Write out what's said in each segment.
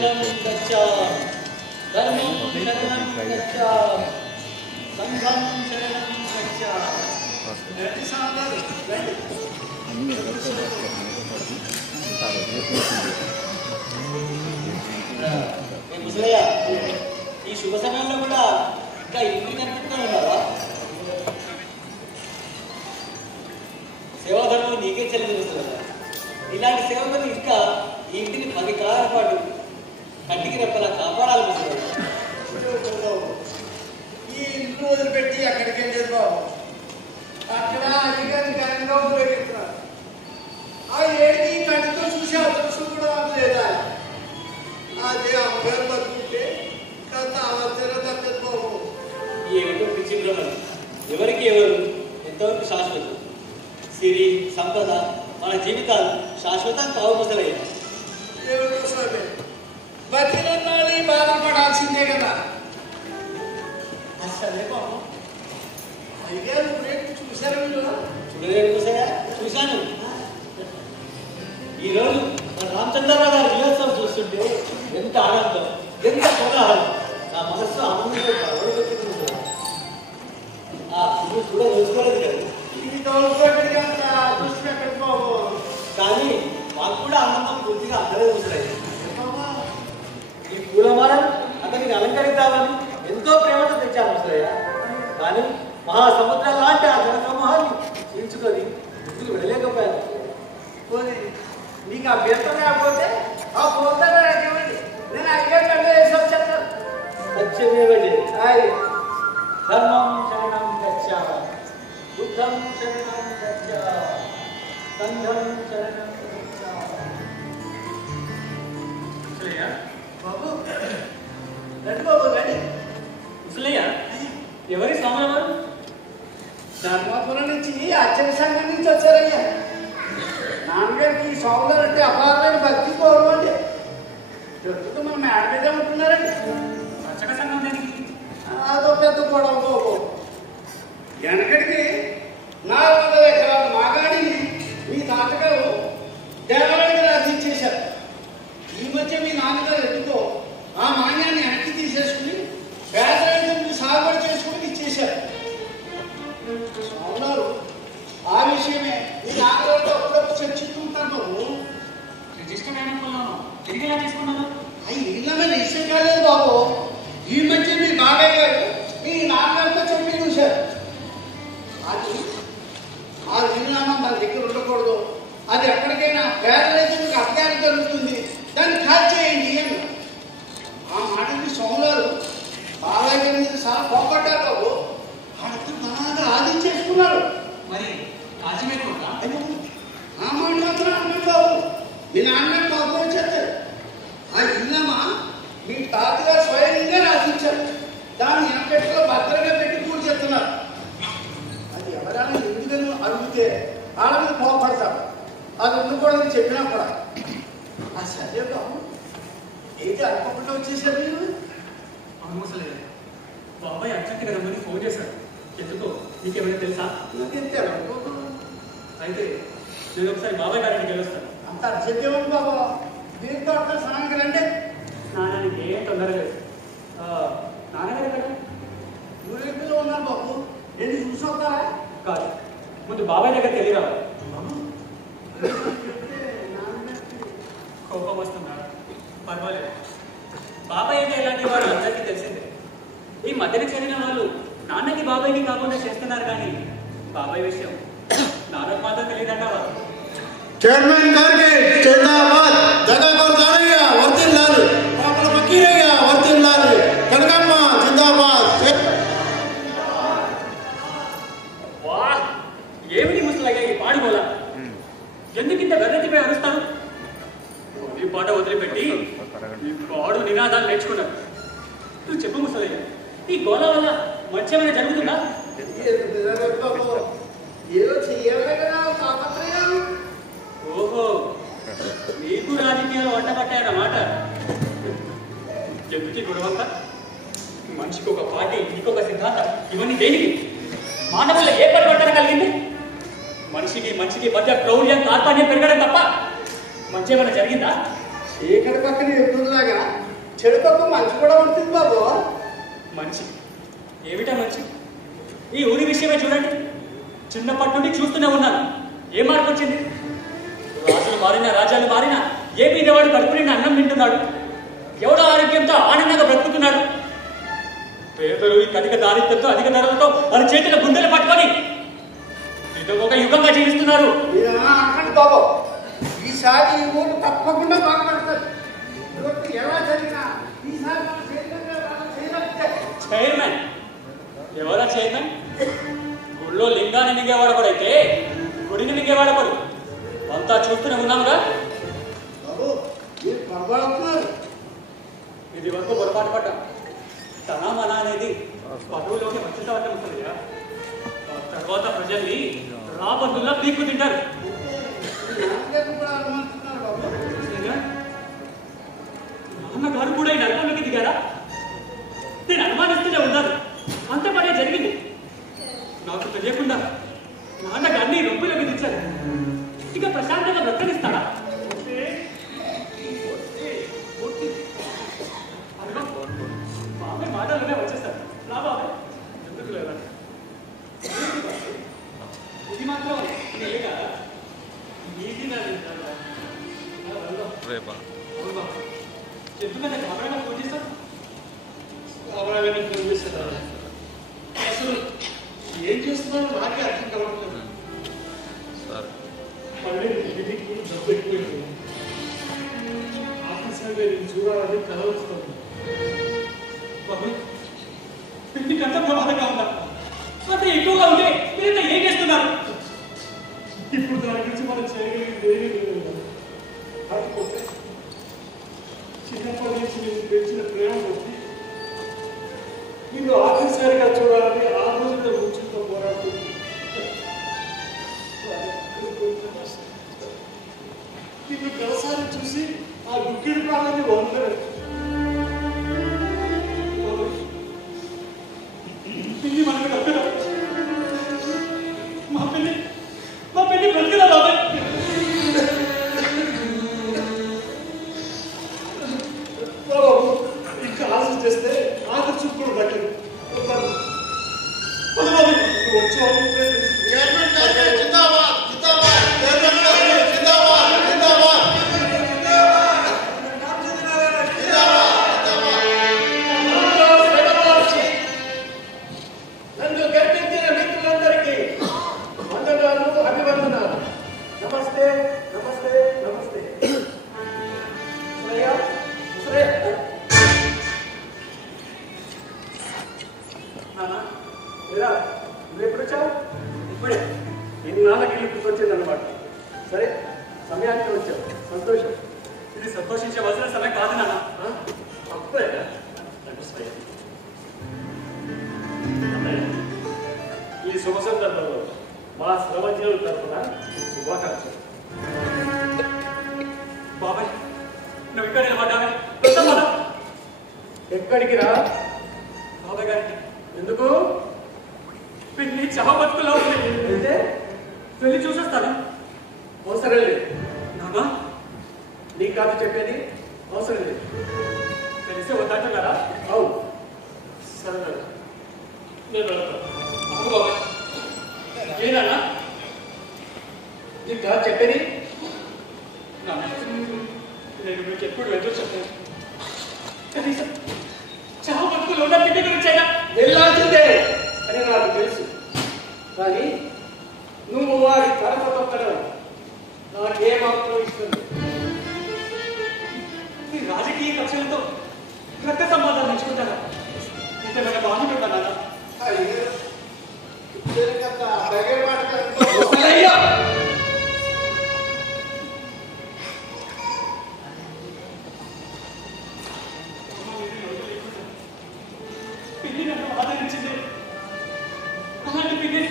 శరణం గచ్ఛామి ధర్మం శరణం గచ్ఛామి సంఘం శరణం గచ్ఛామి. ముసలయ్య, ఈ శుభ సమయంలో కూడా ఇంకా ఇంటి కనిపిస్తూ ఉన్నావా? సేవాధర్మం నీకే చెల్లింది. ఇలాంటి సేవలను ఇంకా ఈ ఇంటిని 10 కాలాల పాటు కంటికి రెప్పలా కాపాడాలి ముసలయ్య. ఈ ఇంట్లో వదిలిపెట్టి అక్కడికి వెళ్ళేది బాబు. అక్కడ అధికారి ఘనంగా ఉపయోగిస్తున్నారు. ఆ ఏడికి కంటితో చూసి అదృష్టం కూడా నాకు లేదా? అదే అమ్మగారు బతుకుంటే కాస్త అవసరం తప్పదు బాబు. ఏమిటో పిచ్చి భ్రమలు. ఎవరికి ఎవరు ఎంతవరకు శాశ్వతం? సిరి సంపద మన జీవితాలు శాశ్వతం కావు ముసలయ్య. దేవుడు స్వామి, బతిలన్నాడు బాధపడాల్సిందే కదా. సరే బాబు, అయితే చూసారు మీరు? చూడలేదు ముసలయ్య, చూశాను. ఈరోజు రామచంద్రరావు గారి రిహర్సల్ చూస్తుంటే ఎంత ఆనందం, ఎంత కోలాహలం. నా మనస్సు ఆనందంగా గౌరవపెట్టుకుంటుంది. నువ్వు కూడా తెలుసుకోలేదు కదా. ఇది దౌర్భాగ్యం అంత దృష్టి ఎక్కడికి బాబు. కానీ మాకు కూడా ఆనందం పూర్తిగా అందలేదు ముసలయ్య. ఈ పూలమాలను అతనికి అలంకరిద్దామని ఎంతో ప్రేమతో తెచ్చాను ముసలయ్య. కానీ మహాసముద్రం లాంటి ఆ జనసమూహాన్ని చీల్చుకొని ముందుకు వెళ్ళలేకపోయాను. పోనీ నీకు ఆ బీర్తం లేకపోతే ఆ పోతాడు ఇవ్వండి, నేను అయ్యే కంటే వేసి వచ్చాను. సత్యమేవ జయతే. ధర్మం శరణం గచ్ఛామి బుద్ధం శరణం గచ్ఛామి సంఘం శరణం గచ్ఛామి. ముసలయ్య, బాబు రండి బాబు రండి. ముసలయ్య, ఎవరి స్వామి? ధర్మపురం నుంచి అర్చన సంఘం నుంచి వచ్చారయ్యా. నాన్నగారికి స్వాములు అంటే అపారమైన భక్తి గౌరవం అండి. ప్రస్తుతం మన మేడ మీద ఉంటున్నారండి. అర్చక సంఘం దానికి అదో పెద్ద గొడవ బాబు. వెనకడికి 400 ఎకరాల మాగాడిని మీ తాతగారు దేవాలయానికి రాసి ఇచ్చేశారు. ఈ మధ్య మీ నాన్నగారు ఎందుకో ఆ మాన్యాన్ని వెనక్కి తీసేసుకుని పేద రైతులకు సాగుబడి చేసుకుని ఇచ్చేశారు. స్వాములారు ఆ విషయమే మీ నాన్నగారితో అప్పుడప్పుడు చర్చిస్తుంటారు బాబు. రిజిస్టర్ అయినప్పుడు తిరిగి ఎలా తీసుకున్నాను? అవి ఇళ్ళమే రిజిస్టర్ కాలేదు బాబు. ఈ మధ్య మీ బాబాయ్ గారు మీ నాన్నగారితో చెప్పి చూశారు. అది ఆ వీలునామా మన దగ్గర ఉండకూడదు, అది ఎక్కడికైనా పేద రైతులకు అర్థాన్ని జరుగుతుంది, దాన్ని ఖాళీ చేయండి అని. ఆ మాటకి సోమవారు బాబాయ్ గారి మీద చాలా కోపడ్డారు బాబు. ఆడితో బాగా ఆదించేసుకున్నారు. మరి రాజ్యమేకుండా ఆ మాట మాత్రం అన్నాడు బాబు. మీ నాన్నగారు కోపం వచ్చేస్తారు. ఆ ఇల్లమా మీ తాతగారు స్వయంగా రాసించారు. దాన్ని ఎనపెట్టులో భద్రంగా పెట్టి పూజ చేస్తున్నారు. అది ఎవరైనా ఎందుకని అడిగితే వాళ్ళ మీద కోపడతారు. అది ఉండకూడదని చెప్పినా కూడా ఆ సరే బాబు ఏంటి అనుకోకుండా వచ్చేసారు మీరు? ముసలయ్య, బాబాయ్ అర్చక్కి రమ్మని ఫోన్ చేశాడు. ఎందుకో నీకేమైనా తెలుసా? నాకెంత అయితే నేను ఒకసారి బాబాయ్ గారికి వెళ్ళొస్తాను. అంత అర్జెంట్ బాబా. దీంతో అక్కడ స్నానానికి రండి. స్నానానికి ఏం తొందర లేదు. నాన్నగారు ఎక్కడ? ఊరేపులో ఉన్నారు బాబు. ఏంటి చూసొస్తారా? కాదు, ముందు బాబాయ్ దగ్గరికి వెళ్ళి రావాలి. కోపం వస్తున్నాడు. పర్వాలేదు, బాబాయ్ అయితే ఎలాంటి వాడు అందరికీ తెలిసిందే. ఈ మధ్యన చెందిన వాళ్ళు నాన్నకి బాబాయ్కి కాకుండా చేస్తున్నారు, కానీ బాబాయ్ విషయం నాన్నకు మాత్రం తెలియదంటావా? చైర్మన్ గారికి జిందాబాద్. జగన్మోహన్ గారయ్య వర్తిల్లాలి. పాపల మక్కీరయ్య వర్తిల్లాలి. కనకమ్మ జిందాబాద్. వా, ఏమిటి ముసలయ్య ఈ పాడుగోలా? ఎందుకు ఇంత వెర్రతిపై అరుస్తాను? ఈ పాట వదిలిపెట్టి ఈ పాడు నినాదాలు నేర్చుకున్నాను. నువ్వు చెప్పు ముసలయ్య, ఈ గోళ వల్ల మంచి జరుగుతుందా? ఏదో చెయ్యాలి కదా తాపత్రయం. ఓహో, నీకు రాజకీయాలు వంట పట్టాయన్నమాట. ఎందుకు గొడవంతా? మనిషికి ఒక పార్టీ, ఇంకొక సిద్ధాంతం, ఇవన్నీ దేనికి? మానవుల్లో ఏ పరివర్తన కలిగింది? మనిషికి మనిషికి మధ్య క్రౌర్యం కార్పణ్యం పెరగడం తప్ప మంచి ఏమైనా జరిగిందా? చీకటి పక్కన ఎదురులాగా చెడు పక్క మంచి కూడా ఉంటుంది బాబు. మంచి ఏమిటా మంచి? ఈ ఊరి విషయమే చూడండి. చిన్నప్పటి నుండి చూస్తూనే ఉన్నాను. ఏ మార్పు వచ్చింది? రాజులు మారినా రాజ్యాలు మారినా ఏ బీదవాడు కడుపు నిండా అన్నం తింటున్నాడు, ఎవడో ఆరోగ్యంతో ఆనందంగా బ్రతుకుతున్నాడు. పేదలు ఈ అధిక దారిద్ర్యంతో అధిక ధరలతో వాళ్ళ చేతుల గుండెలు పట్టుకొని ఇది ఒక యుగంగా జీవిస్తున్నారు. అక్కడ బాబు ఈసారి ఈ ఊరు తప్పకుండా బాగుపడతారు. ఎలా జరిగినా ఈసారి చైర్మన్ ఎవరా చైర్మన్? గుళ్ళో లింగాన్ని మింగేవాడపడైతే గుడిని మింగేవాడపడు. అంతా చూస్తూనే ఉన్నాముగా. ఇది వరకు పొరపాటు పడ్డాం. తన మన అనేది పదవులోకి వచ్చిన తర్వాత ఉంటుంది. తర్వాత ప్రజల్ని రాబందుల్లా పీక్కు తింటారు. నాన్నగారు కూడా ఈ నరకంలోకి దిగారా? నేను అనుమానిస్తూనే ఉన్నాను. అంత పనే జరిగింది. నాకు తెలియకుండా నాన్నగారిని రొమ్ములోకి దించారు. ఇక ప్రశాంతంగా బ్రతకనిస్తాడా? బాబాయ్ మాటలోనే వచ్చేస్తారు. రా బాబాయ్, ఎందుకు లేదా? ఇది మాత్రం లేదా? నీటి ఎందుకంటే కావాలని ఫోన్ చేస్తాను. కావాలని ఫోన్ చేస్తారు. అసలు ఏం చేస్తున్నారో నాకే అర్థం కావట్లేదు. మళ్ళీ ఇంటికి డబ్బు ఎక్కువైపోయింది. ఆఫీసర్ నేను చూడాలని కల వస్తుంది. బాబాయ్ మీకు అంత ప్రమాదంగా ఉందా? అంత ఎక్కువగా ఉంటే మీరంతా ఏం చేస్తున్నారు? ఇప్పుడు దాని గురించి మనం చేయగలిగింది ఏమీ లేదు. కాకపోతే చిన్నప్పటి నుంచి నేను పెంచిన ప్రేమ బట్టి నేను ఆఖరిసారిగా చూడాలని ఆ రోజుతో కూర్చుంటూ పోరాడుతుంది. నిన్ను కలసారి చూసి ఆ గుక్కిడి ప్రాణాన్ని వదలరు. పిల్లి మనకు దక్కదా? మా పిల్లి బ్రతకదా బాబాయ్? ఇంకా ఆలోచిస్తే ఆఖరి చూపు కూడా దక్కదు. నన్ను గెలిపించిన మిత్రులందరికీ వందనాలు, అభివందనాలు. నమస్తే నమస్తే నమస్తే. నువ్వెప్పుడు వచ్చావు? ఇప్పుడే. ఇన్నాళ్ళకి గుర్తొచ్చింది అనమాట. సరే, సమయానికి వచ్చావు, సంతోషం. ఇది సంతోషించవలసిన సమయం కాదు నాన్న. అప్పుడే ఈ శుభ సందర్భంలో మా శ్రమజీవుల తరఫున శుభాకాంక్షలు. బాబాయ్ నువ్వు ఇక్కడ నిలబడ్డావే? ఎక్కడికి రా? బాబాయ్ గారికి. ఎందుకు? పిల్లి చావ బతుకులో ఉంది. అయితే వెళ్ళి చూసేస్తాను. అవసరం లేదు నాన్న. నీ కాదు చెప్పేది, అవసరం లేదు. తెలిసే వద్దంటున్నారా? అవును. సరే నేను వెళ్తాను. బాబాయ్ ఏదన్నా నీ కాదు చెప్పేది. నేను మీకు ఎప్పుడు ఎదురు చెప్పాను. కనీసం చావ బతుకులో ఉన్న పిల్లి గురించి అయినా వెళ్ళాల్సిందే అని నాకు తెలుసు. కానీ నువ్వు వారి తరఫ తొక్కడం నాకేమాత్రం ఇష్టం లేదు. ఈ రాజకీయ కక్షలతో రక్త సంబంధాలు నేర్చుకుంటారా? ఇంతేమైనా బాగుంటుందా నాన్న? పిల్లి నన్ను ఆదరించింది. అలాంటి పిల్లి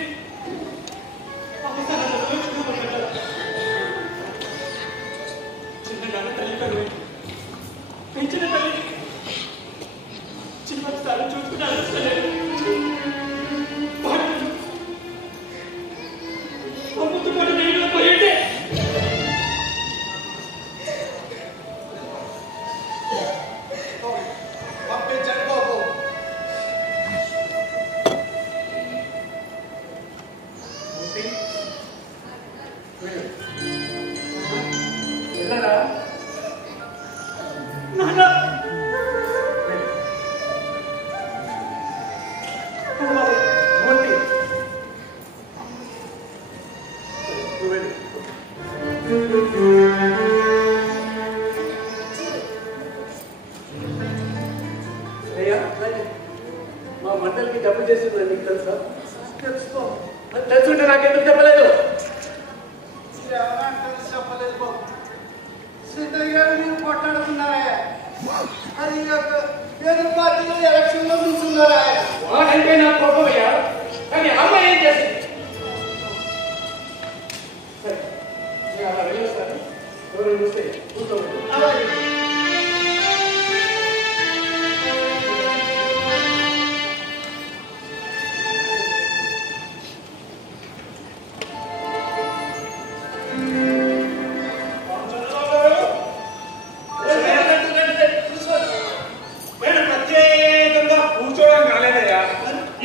చిన్నగానే తల్లి కరువు పెంచిన తల్లి చిన్న స్థానం చూసుకున్నాను. పంపుతూ పడి వెళ్ళరా నాన్న మూర్తి మా మండలికి డబ్బు చేసింది నీకు తెలుసా? తెలుసుకో. తెలుసుంటే నాకెందుకు చెప్పలేదు? చెప్పలేదు బాబు. సిద్ధయ్య గారు మీరు కొట్లాడుతున్నారా? అది ఎదురు పార్టీలో ఎలక్షన్లో నిల్చున్నారా? వాడంటే నాకు కోపమయ్యా, కానీ అమ్మ ఏం చేసింది? సరే నేను అలా వెళ్ళొస్తాను. ఎవరు చూస్తే కూర్చోండి. అలాగే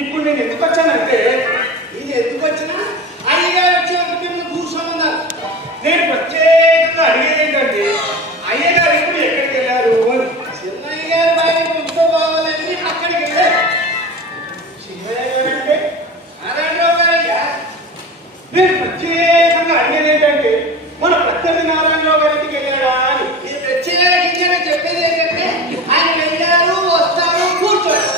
ఇప్పుడు నేను ఎందుకు వచ్చానంటే, ఇది ఎందుకు వచ్చినా అయ్యగారు వచ్చేందుకు మిమ్మల్ని కూర్చోమన్నారు. నేను ప్రత్యేకంగా అడిగేది ఏంటంటే, అయ్యగారు ఇప్పుడు ఎక్కడికి వెళ్ళారు అని. చిన్నయ్య గారు బయట కూర్చోబోవాలని అక్కడికి వెళ్ళారు. చిన్నయ్య గారు అంటే నారాయణరావు గారయ్యా. నేను ప్రత్యేకంగా అడిగేది ఏంటంటే, మన ప్రత్యర్థి నారాయణరావు గారి ఇంటికి వెళ్ళాడా అని. ఇది ప్రత్యేకంగా చెప్పేది ఏంటంటే ఆయన వెళ్ళారు, వస్తారు, కూర్చోరు.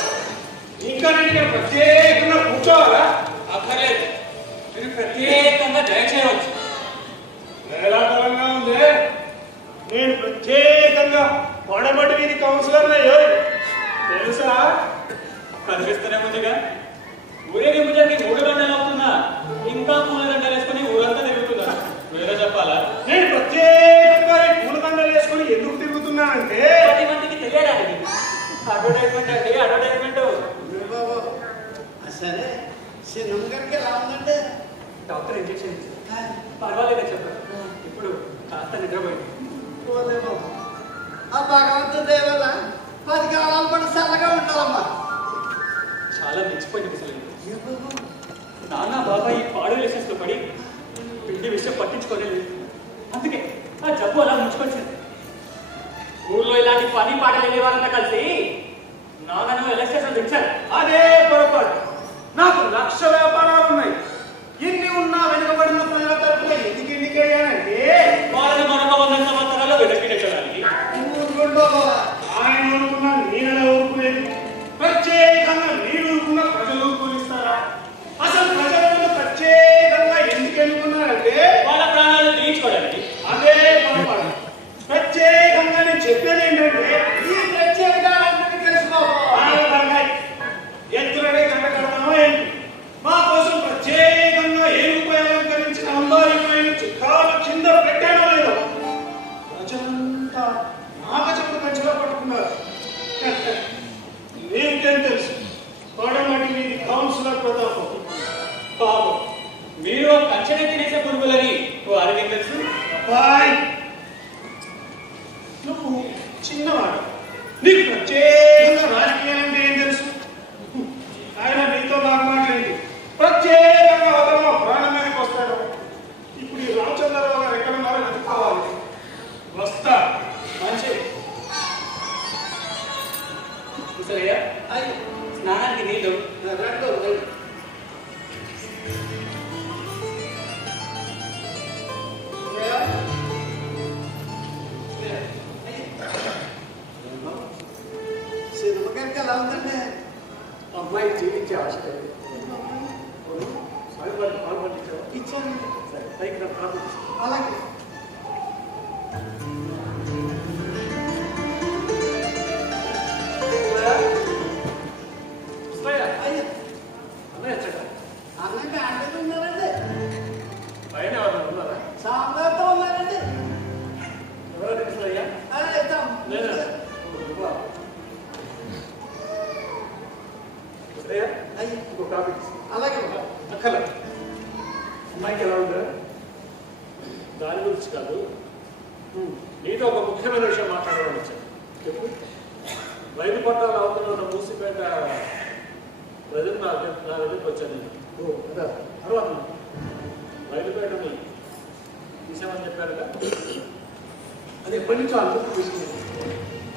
ఇంకా నేను ఇక్కడ ప్రత్యేకంగా కూర్చోవాలా? అక్కర్లేదు. మీరు ప్రత్యేకంగా దయచేయవచ్చు. వేలాకాలంగా ఉంది. నేను ప్రత్యేకంగా వడబడి వీధి కౌన్సిలర్ తెలుసా? కనిపిస్తూనే ముందుగా ఊరేగింపు జరిగి 3 గంటలు అవుతున్నా ఇంకా పూల గంటలు వేసుకుని ఊరంతా తిరుగుతున్నా. వేరే చెప్పాలా? నేను ప్రత్యేకంగా ఈ పూలదండలు వేసుకుని ఎందుకు తిరుగుతున్నానంటే, 10 మందికి తెలియడానికి. అడ్వర్టైజ్మెంట్ అండి, అడ్వర్టైజ్మెంట్. బాబు సరే సినిమా గారికి ఎలా ఉందంటే డాక్టర్ ఇంజెక్షన్ ఇచ్చారు. పర్వాలేదు చెప్పారు. ఇప్పుడు కాస్త నిద్రపోయింది. ఆ భగవంతుడి దయ వల్ల 10 కాలాల పాటు చల్లగా ఉండాలమ్మా. చాలా మించిపోయింది అసలు. నాన్న బాబాయ్ ఈ పాడు లెసెన్స్ లో పడి పిండి విషయం పట్టించుకోలేదు. అందుకే ఆ జబ్బు అలా ముంచుకొచ్చింది. ఊర్లో ఇలాంటి పని పాటలు వెళ్ళే వాళ్ళంతా కలిసి నాన్నను ఎలక్షన్ తెచ్చారు. అదే పొరపాటు. నాకు 1,00,000 వ్యాపారాలు ఉన్నాయి. ఇన్ని ఉన్నా వెనుకబడిన ప్రజల తరపున ఎందుకు ఎన్నికయ్యానంటే, వాళ్ళని మరొక 100 సంవత్సరాలు వెనక్కి నెట్టడానికి. ఆయన ఊరుకున్నా నేనెలా ఊరుకునేది? ప్రత్యేకంగా నేను ఊరుకున్న ప్రజలు ఊరుకునిస్తారా? అసలు ప్రజలను ప్రత్యేకంగా ఎందుకు ఎన్నుకున్నారంటే, వాళ్ళ ప్రాణాలు తీయించుకోవడానికి. అదే పొరపాటు. ప్రత్యేకంగా నేను చెప్పేది ఏంటంటే, ఈ ప్రత్యేకత అందరికీ తెలుసు బాబు. ఎత్తులనే కట్టకడతామో ఏంటి? మా కోసం ప్రత్యేకంగా ఏ రూపాయలు అలంకరించిన అంబారీమైన చిత్రాల కింద పెట్టానో లేదో ప్రజలంతా నాగచప్పుడు కంచెలో పట్టుకున్నారు. నీకేం తెలుసు? పడమటి వీధి కౌన్సిలర్ ప్రతాపం. పాపం మీరు కంచెని తినేసే పురుగులని వారికి తెలుసు. అబ్బాయ్, నువ్వు చిన్నవాడు. నీకు ప్రత్యేకంగా రాజకీయాలంటే ఏం తెలుసు? ఆయన నీతో బాగా మాట్లాడి ప్రత్యేకంగా అవతల ప్రాణం మీదకి వస్తాడు. ఇప్పుడు ఈ రామచంద్రరావు గారు ఎక్కడున్నారో వెతుక్కోవాలి. వస్తా. మంచిది. ముసలయ్య, అయ్యి స్నానానికి నీళ్ళు. రెండు సినిమా గారికి ఎలా ఉందండి? అమ్మాయి జీవించే ఆశ కలిగి పాల్పండించావు. ఇచ్చాను. సరే పైకి నా ప్రార్థన. అలాగే అయ్యి అన్నయ్య వచ్చాడా? అన్నకి ఆంటీ ఉన్నారండి. పైన ఎవరు ఉన్నారా? సాంబార్తో ఉన్నారండి. ఎవరో తెలుసులయ్యా? లేదా? అయ్యి ఇంకో కాపీ తీసుకో. అలాగే అక్కల అమ్మాయికి ఎలా ఉందా? దాని గురించి కాదు, నీతో ఒక ముఖ్యమైన విషయం మాట్లాడడానికి వచ్చాను. చెప్పు. రైలు పట్టాలు అవుతున్న మూసిపేట ప్రజలు నా దగ్గరికి వచ్చాను నేను. ఓ అదా తర్వాత చెప్పారుగా అది ఎప్పటి నుంచో అనుకుంటూ తీసుకున్నాను.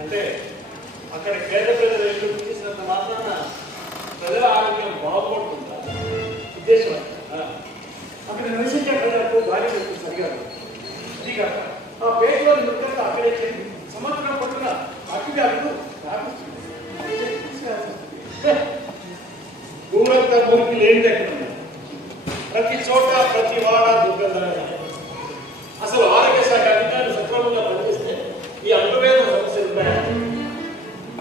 అంటే అక్కడ పేద ప్రజలు ఇల్లు తీసినంత మాత్రాన ప్రజల ఆరోగ్యం బాగుపడుతుందా ఉద్దేశం. అక్కడ నివసించే ప్రజలకు గాలి సరిగా అది కాక ఆ పేటలో ముఖ్యంగా అక్కడే సంవత్సరం పట్టున అతివ్యాధులు ఊరంతా మురికి లేని దగ్గర ప్రతి చోట ప్రతి వాడ దుర్గంధంగా. అసలు ఆరోగ్య శాఖ అధికారులు సక్రమంగా పనిచేస్తే ఈ అంటువేద సమస్యలు ఉంటాయి.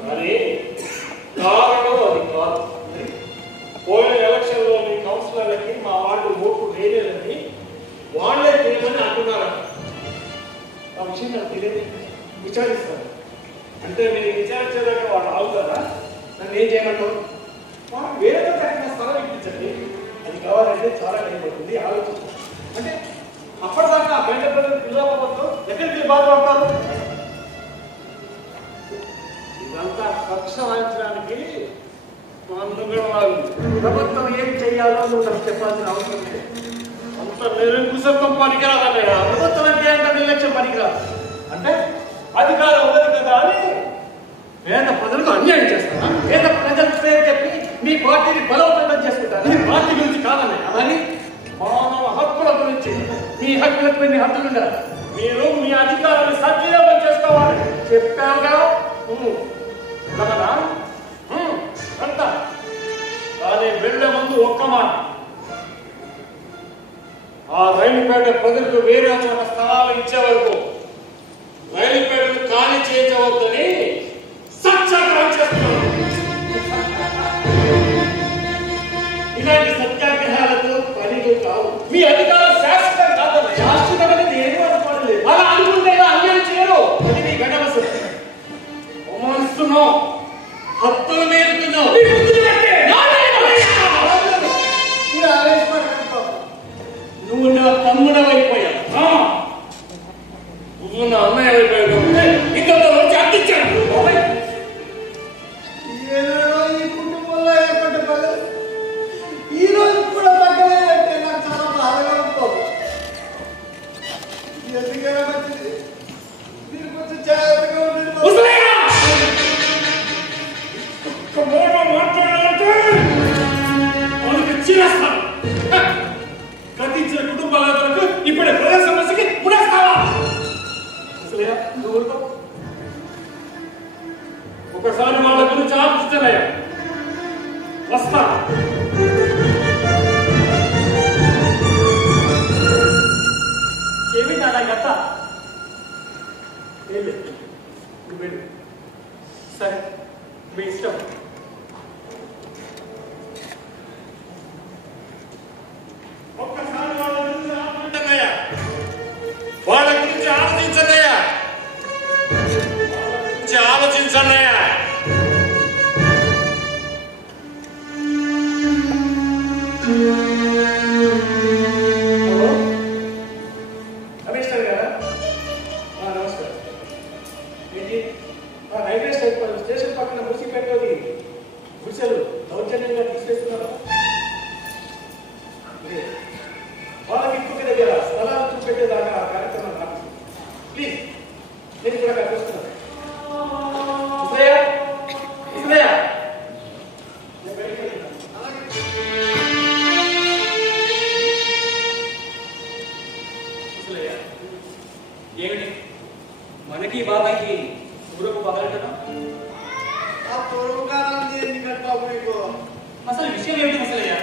కానీ కారణం అది కాదు. పోయిన ఎలక్షన్లో మీ కౌన్సిలర్లకి మా వార్డు ఓట్లు వేయలేదని వాళ్ళే చేయమని అంటున్నారు. ఆ విషయం నాకు తెలియదు. విచారిస్తారు అంటే మీరు విచారించేదాకా వాళ్ళు ఆగుతారా? నన్ను ఏం చేయమంటారు? మాకు వేరే స్థలం ఇప్పించండి. అది కావాలంటే చాలా టైం పడుతుంది. ఆలోచించాలి. అంటే అప్పటిదాకా ఆ బయట ప్రజలు పిల్లలతో ఎక్కడికి బాధపడతారు? ఇదంతా కక్ష వాయించడానికి ప్రభుత్వం ఏం చెయ్యాలో నువ్వు నాకు చెప్పాల్సిన అవసరం లేదు. అంత నిరంకుశత్వం పనికిరాదన్నయ్య. ప్రభుత్వం అంటే అంత నిర్లక్ష్యం పనికిరాదు. అంటే అధికారం ఉన్నది కదా అని పేద ప్రజలకు అన్యాయం చేస్తారా? పేద ప్రజల పేరు చెప్పి మీ పార్టీని బలోపేతం చేసుకుంటారా? మీ పార్టీ గురించి కాదన్నయ్య. మరి మానవ హక్కుల గురించి మీ హక్కులకు కొన్ని హక్కులు ఉండాలి. మీరు మీ అధికారాన్ని సద్వినియోగం చేసుకోవాలి. చెప్పావుగా అంతా. కానీ వెళ్లే ముందు ఒక్క మాట, ఆ రైలుపేట ప్రజలకు వేరే చోట స్థలాలు ఇచ్చే వరకు రైలుపేటను ఖాళీ చేయించవద్దని సత్యాగ్రహం చేస్తున్నారు. ఇలాంటి సత్యాగ్రహాలతో పనిలు కావు. మీ అధికారం శాశ్వతం కాదు. శాశ్వతం అనేది ఏమీ అనుకోవట్లేదు. అలా అనుకుంటే అన్యాయం చేయరు. అది మీ గడవసరం. అవమానిస్తున్నావు, హత్తులు మేరుతున్నావు. నువ్వు నా తమ్ముడవైపోయావు. నువ్వు నా అన్నయ్య అయిపోయావు. ఇంకా వచ్చి అట్టించాడు. ఈ కుటుంబంలో ఏర్పడ్డ పనులు ఈ రోజు కూడా తగ్గలేదంటే నాకు చాలా బాధగా ఉంటుంది. ఎందుకైనా మంచిది మీరు కొంచెం జాగ్రత్తగా ఉండండి. మాట్లాడాలంటే మనకి చిరేస్తాను. కథించిన కుటుంబాల వరకు ఇప్పుడే ప్రజల సమస్యకి పుడేస్తావా? ఒకసారి వాళ్ళ గురించి ఆలోచించలయ్యా. వస్తా. ఏమిటి నా గత? సరే, మీ ఇష్టం. ఒక్కసారి వాళ్ళ గురించి ఆలోచించన్నయ్యా. వాళ్ళ గురించి ఆలోచించన్నయ్యా. ఆలోచించన్నయ్యా. కమిషనర్ గారా? నమస్కారం. రైల్వే స్టేషన్ పక్కన మూసిపెట్టేది గుడిసెలు దౌర్జన్యంగా తీసుకెళ్తున్నారు. వాళ్ళకి ఇంకొక దగ్గర స్థలాలు చూపెట్టేదాకా ఆ కార్యక్రమం నాకు ప్లీజ్ నేను కూడా కనిపిస్తున్నాను. ఏమిటి మనకి బాబాకి ఊరకు పగలటం? ఆ పూర్వకాలం బాబు మీకు అసలు విషయం ఏమిటి ముసలయ్య?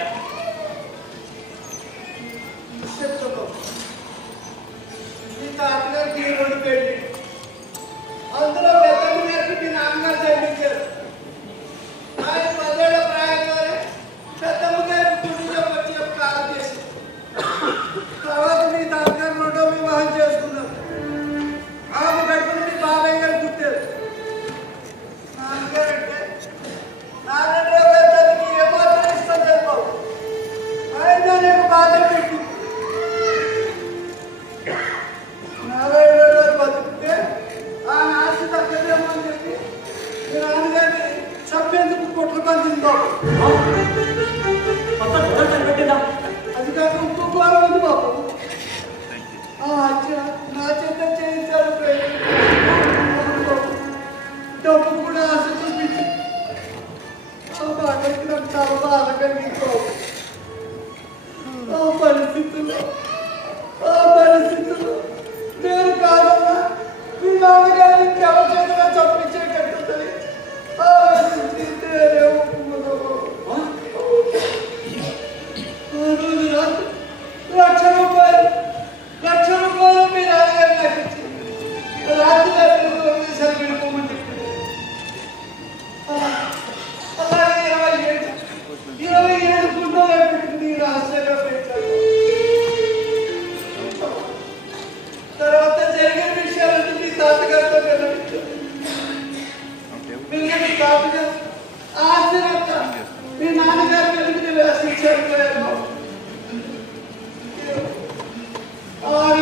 చెప్తాను. మీ తాతగారికి 2 పెళ్లి, అందులో పెద్దమ్మ గారికి మీ నాన్నగారు చదివించారు. ఆయన 10 ఏళ్ల ప్రాయంలోనే పెద్దమ్మ గారి గుడిలో వచ్చి కాలం చేసి తర్వాత మీ తాతగారు 2వ వివాహం చేసుకున్నారు. ఆమె కట్టుకుని మీ బాబాయ్ గారు పుట్టారు. నాన్నగారు అంటే నాన్నగారు పెద్దకి ఏమాత్రం ఇష్టం లేదు బాబు. ఆయన నేను బాధ పెట్టి నారాయణ బతుకుంటే ఆ ఆశ తగ్గదేమని చెప్పి మీ నాన్నగారిని చంపేందుకు కొట్టుకొని తింటాం. పెట్టిందా? అది కాక ఇంకో ఘోరం ఉంది బాబు.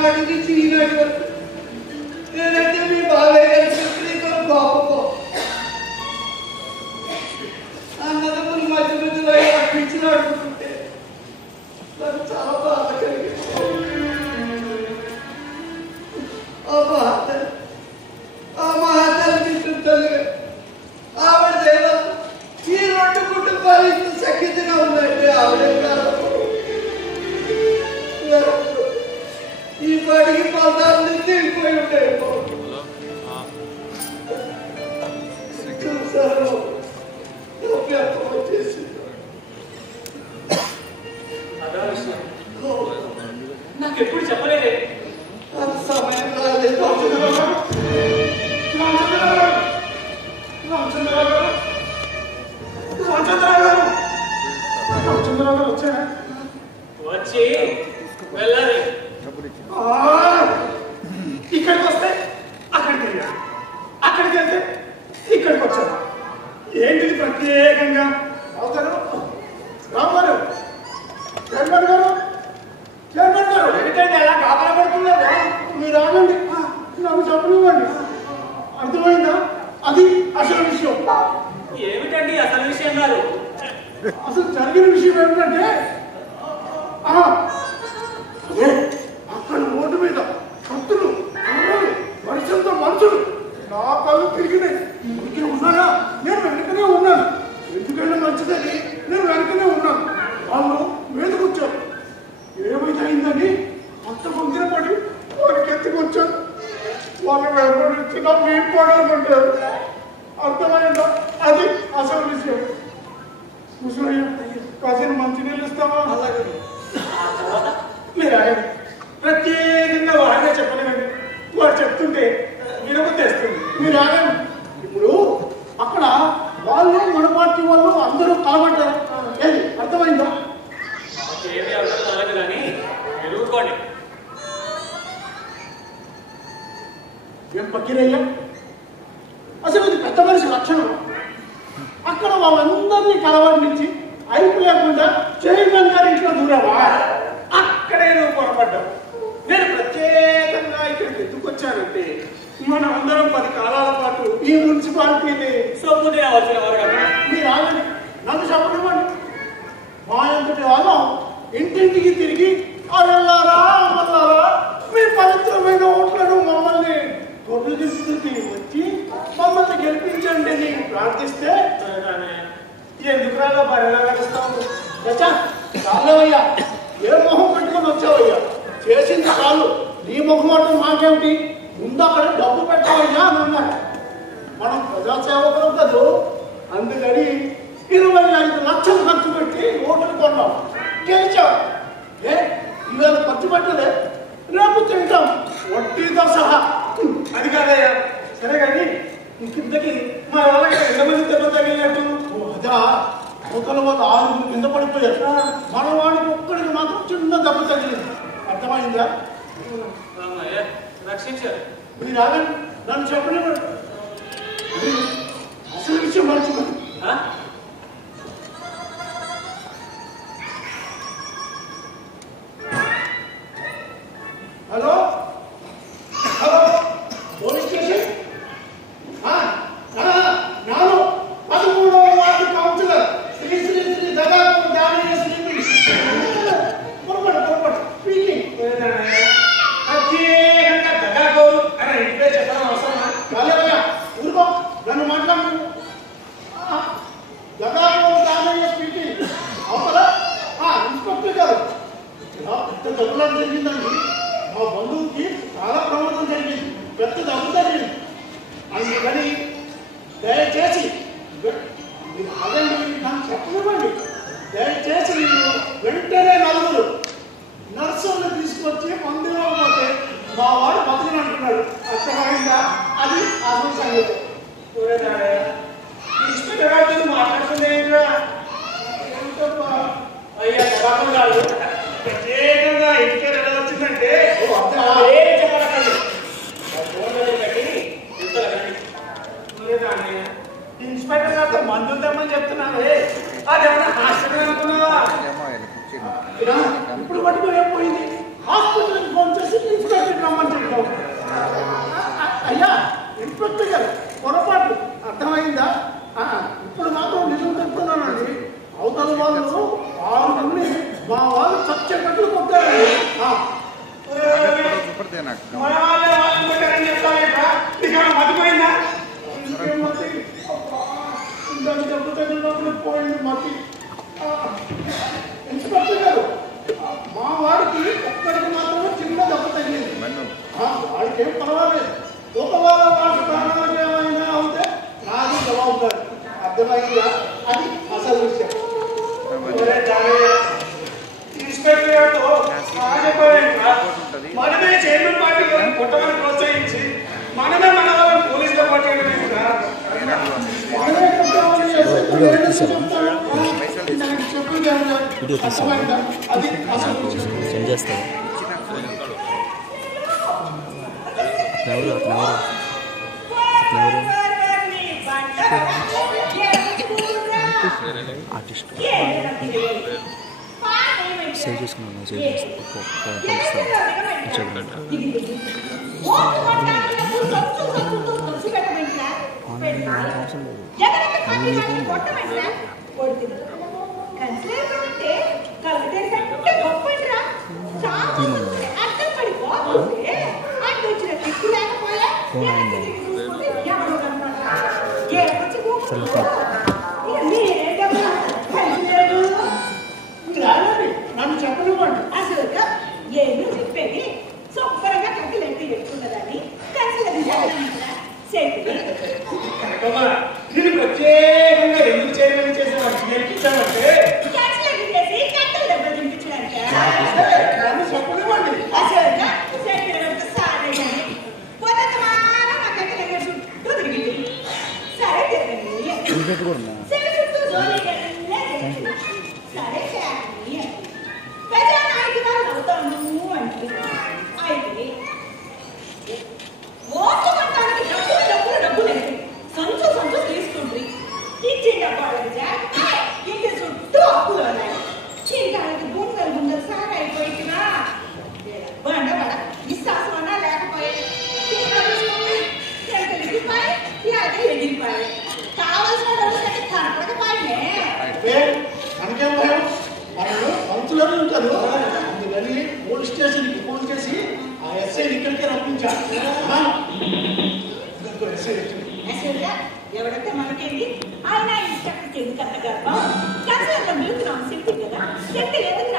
నాటి నుంచి ఈనాటి వరకు నేనంటే మీ బాబాయ్ గారి గొప్ప అన్నదమ్ములు మధ్య మధ్యలో పిచ్చిని అడుగుతుంటే నాకు చాలా బాధ కలిగింది. ఆ మహాతల్లికి తల్లిగా ఆవిడ దైవం ఈ రెండు కుటుంబాలు ఇంత సఖ్యతగా ఉన్నాయంటే ఆవిడే కాదు. ఈ బడికి పదాలు తిరిగిపోయి ఉంటాయి. చూసారు వచ్చేసి నాకు ఎప్పుడు చెప్పలేదే. సమయం రాలేదు. వచ్చి వెళ్ళాలి. ఇక్కడికి వస్తే అక్కడికి వెళ్ళాలి, అక్కడికి వెళ్తే ఇక్కడికి వచ్చాను. ఏంటిది ప్రత్యేకంగా? అవుతారు రావు గారు, చైర్మన్ గారు, చైర్మన్ గారు ఏంటంటే ఎలా కాపలా పడుతున్నారు? మీరు ఆగండి, నాకు చెప్పనివ్వండి. అర్థమైందా? అది అసలు విషయం. ఏమిటండి అసలు విషయం గారు? అసలు జరిగిన విషయం ఏమిటంటే అదే అక్కడ రోడ్డు మీద కత్తులు, కర్రలు, వర్షంతో మనుషులు. నా కళ్ళు తిరిగినాయి. ఇంకే ఉన్నారా? నేను వెనకనే ఉన్నాను. ఎందుకంటే మంచిదని నేను వెనకనే ఉన్నాను. వాళ్ళు మీదకొచ్చారు. ఏమైతే అయిందని అంత పొందిన పడి వారికి ఎత్తుకొచ్చాను. వాళ్ళు వెంబడించిన మీరు పడాలంటారు. అర్థమైందా? అది అసలు విషయం. ముసలయ్య కాసిన మంచినీళ్ళు ఇస్తావా? మీరు అడగండి. ప్రత్యేకంగా వాడిగా చెప్పలేదండి. వాడు చెప్తుంటే వినబుద్ధి తెస్తుంది. మీరు అడగండి. ఇప్పుడు అక్కడ వాళ్ళు మన పార్టీ వాళ్ళు అందరూ కలబడ్డారు. ఏది అర్థమైందా? ఏమీ అర్థం కాలేదు కానీ ఎదుర్కోండి. ఏం పక్కిరయ్యా? అసలు ఇది పెద్ద మనిషి లక్షణం. అక్కడ వాళ్ళందరినీ కలవడించి అయిపు లేకుండా చైర్మన్ గారి ఇంట్లో దూరావా? అక్కడే నువ్వు పొరపడ్డావు. నేను ప్రత్యేకంగా ఇక్కడికి ఎందుకు వచ్చానంటే మనం అందరం 10 కాలాల పాటు ఈ మున్సిపాలిటీని సొమ్మునే వచ్చిన వారు కదా. మీరు ఆగండి, నన్ను చెప్పనివ్వండి. మా అంతటి వాళ్ళం ఇంటింటికి తిరిగి అడల్లారా అమల్లారా మీ పవిత్రమైన ఓట్లను మమ్మల్ని కొట్టుదిస్తుకి వచ్చి మమ్మల్ని గెలిపించండి అని ప్రార్థిస్తే ఎందుకు రాగా బరిలా నడుస్తావు? చాలేవయ్యా, ఏ మొహం పెట్టుకొని వచ్చావయ్యా? చేసింది చాలు, నీ మొహం అంటే మాకేమిటి? ముందు అక్కడ డబ్బు పెట్టావయ్యా అని అన్నారు. మనం ప్రజాసేవకులం కదా, అందుకని 25 లక్షలు ఖర్చు పెట్టి ఓట్లు కొన్నాం, గెలిచాం. ఇవాళ ఖర్చు పెట్టలే, రేపు తింటాం వడ్డీతో సహా. అది కాదయ్యా. సరే కానీ కిందకి మా వాళ్ళకి 20 దెబ్బ తగిలినట్టు అదా అవతల వాళ్ళు 6 కింద పడిపోయారు. మన వాడికి ఒక్కడికి మాత్రం చిన్న దెబ్బ తగిలింది. అర్థమైందా? రక్షించారు. మీరు ఆగండి, నన్ను చెప్పనివ్వండి. అసలు విషయం మర్చిపోయింది. Hello hello, police station? నాను 13వ వార్డు కౌన్సిలర్ శ్రీ శ్రీ శ్రీ దగాకు దానయ్య శ్రీ పొరపాటు స్పీకింగ్. ప్రత్యేకంగా దగాకోరు అని ఇంటిపై చెప్పడం అవసరమా? కాలేవయ్యా, ఊరుకో, నన్ను మాట్లాడు. దగాకు దానయ్య స్పీకింగ్. అవసరా? ఇన్స్పెక్టర్ గారు, పెద్ద దెబ్బలాట జరిగిందండి. మా బంధువుకి చాలా ప్రమాదం జరిగింది, పెద్ద దెబ్బ జరిగింది. అందుకని దయచేసి మీరు అదండి, నాకు చెప్పనివ్వండి. దయచేసి మీరు వెంటనే 4 నర్సులను తీసుకొచ్చి మందులో పోతే మా వాడు బతుకుని అంటున్నాడు. అర్థమైందా? అది అసలు సంగతి. ఇన్స్పెక్టర్ గారితో మాట్లాడుతుంది ఏంట్రా? అయ్యా ప్రభాకర్ గారు ప్రత్యేకంగా ఇంటికి ఎలా వచ్చిందంటే ఏం చెప్పకండి. ఇన్స్పెక్టర్ గారితో మందులు తెమ్మని చెప్తున్నావే, అదేమన్నా హాస్పిటల్ అనుకున్నావా? ఇప్పుడు పట్టుకుని ఏం పోయింది? హాస్పిటల్కి ఫోన్ చేసి ఇన్స్పెక్టర్ అంతే నాకు మన వాళ్ళే వాళ్ళని కొట్టారని చెప్తారేంట్రా? నీకేమైనా మతిపోయిందా? ఇంకేం మతి? అబ్బా, దాని దెబ్బ తగిలినప్పుడు పోయింది మతి. ఇన్స్పెక్టర్ గారు, మా వాడికి ఒక్కడికి మాత్రమే చిన్న దెబ్బ తగిలింది. వాడికి ఏం పర్వాలేదు. ఒకవేళ వాడి ప్రాణాలకు ఏమైనా అవుతే నాది జవాబుదారి. అర్థమైందా? అది అసలు విషయం. ఇన్స్పెక్టర్ గారితో మనమే చైర్మన్ పార్టీలో కొట్టమని ప్రోత్సహించి మనమే మన వాళ్ళని పోలీసులో పట్టేయడం అది అసలు విషయం. ఆర్టిస్ట్ సేవ్ చేసుకున్నాను నన్ను చెప్పనివ్వండి. అసలు ఏమి చెప్పేది శుభ్రంగా కట్టెలు ఎంత పెట్టుకున్నదాన్ని నేను ప్రత్యేకంగా ఎందుకు చైర్మన్ చేసేవాడిని నేర్పించామంటే కట్టెలు దెబ్బలు తినిపించడానికి నన్ను చెప్పనివ్వండి. సరే ప్రజానాయకురాలు అవుతాను అంటే అయితే ఓట్లు పట్టడానికి డబ్బులు సంచు తీసుకుంటుంది. ఇచ్చే డబ్బాలు ఇంటి చుట్టూ అప్పులు ఉన్నాయి. చీకాలకి గుండెలు సార్ అయిపోయినా బండ విశ్వాసం అన్నా లేకపోయి ఎదిరిపోయి కావాల్సిన డబ్బులు కనపడకపోయినే మనకేం భయం? మనము మంత్రులను ఉంటారు. అందుకని పోలీస్ స్టేషన్కి ఫోన్ చేసి ఆ ఎస్ఐని ఇక్కడికే రప్పించారు. ఎవరైతే మనకేంటి ఆయన ఇన్స్ట్రక్టర్ ఎందుకంత గర్భం కన్సర్లో మిలుతున్నాం శక్తి కదా. శక్తి ఎందుకు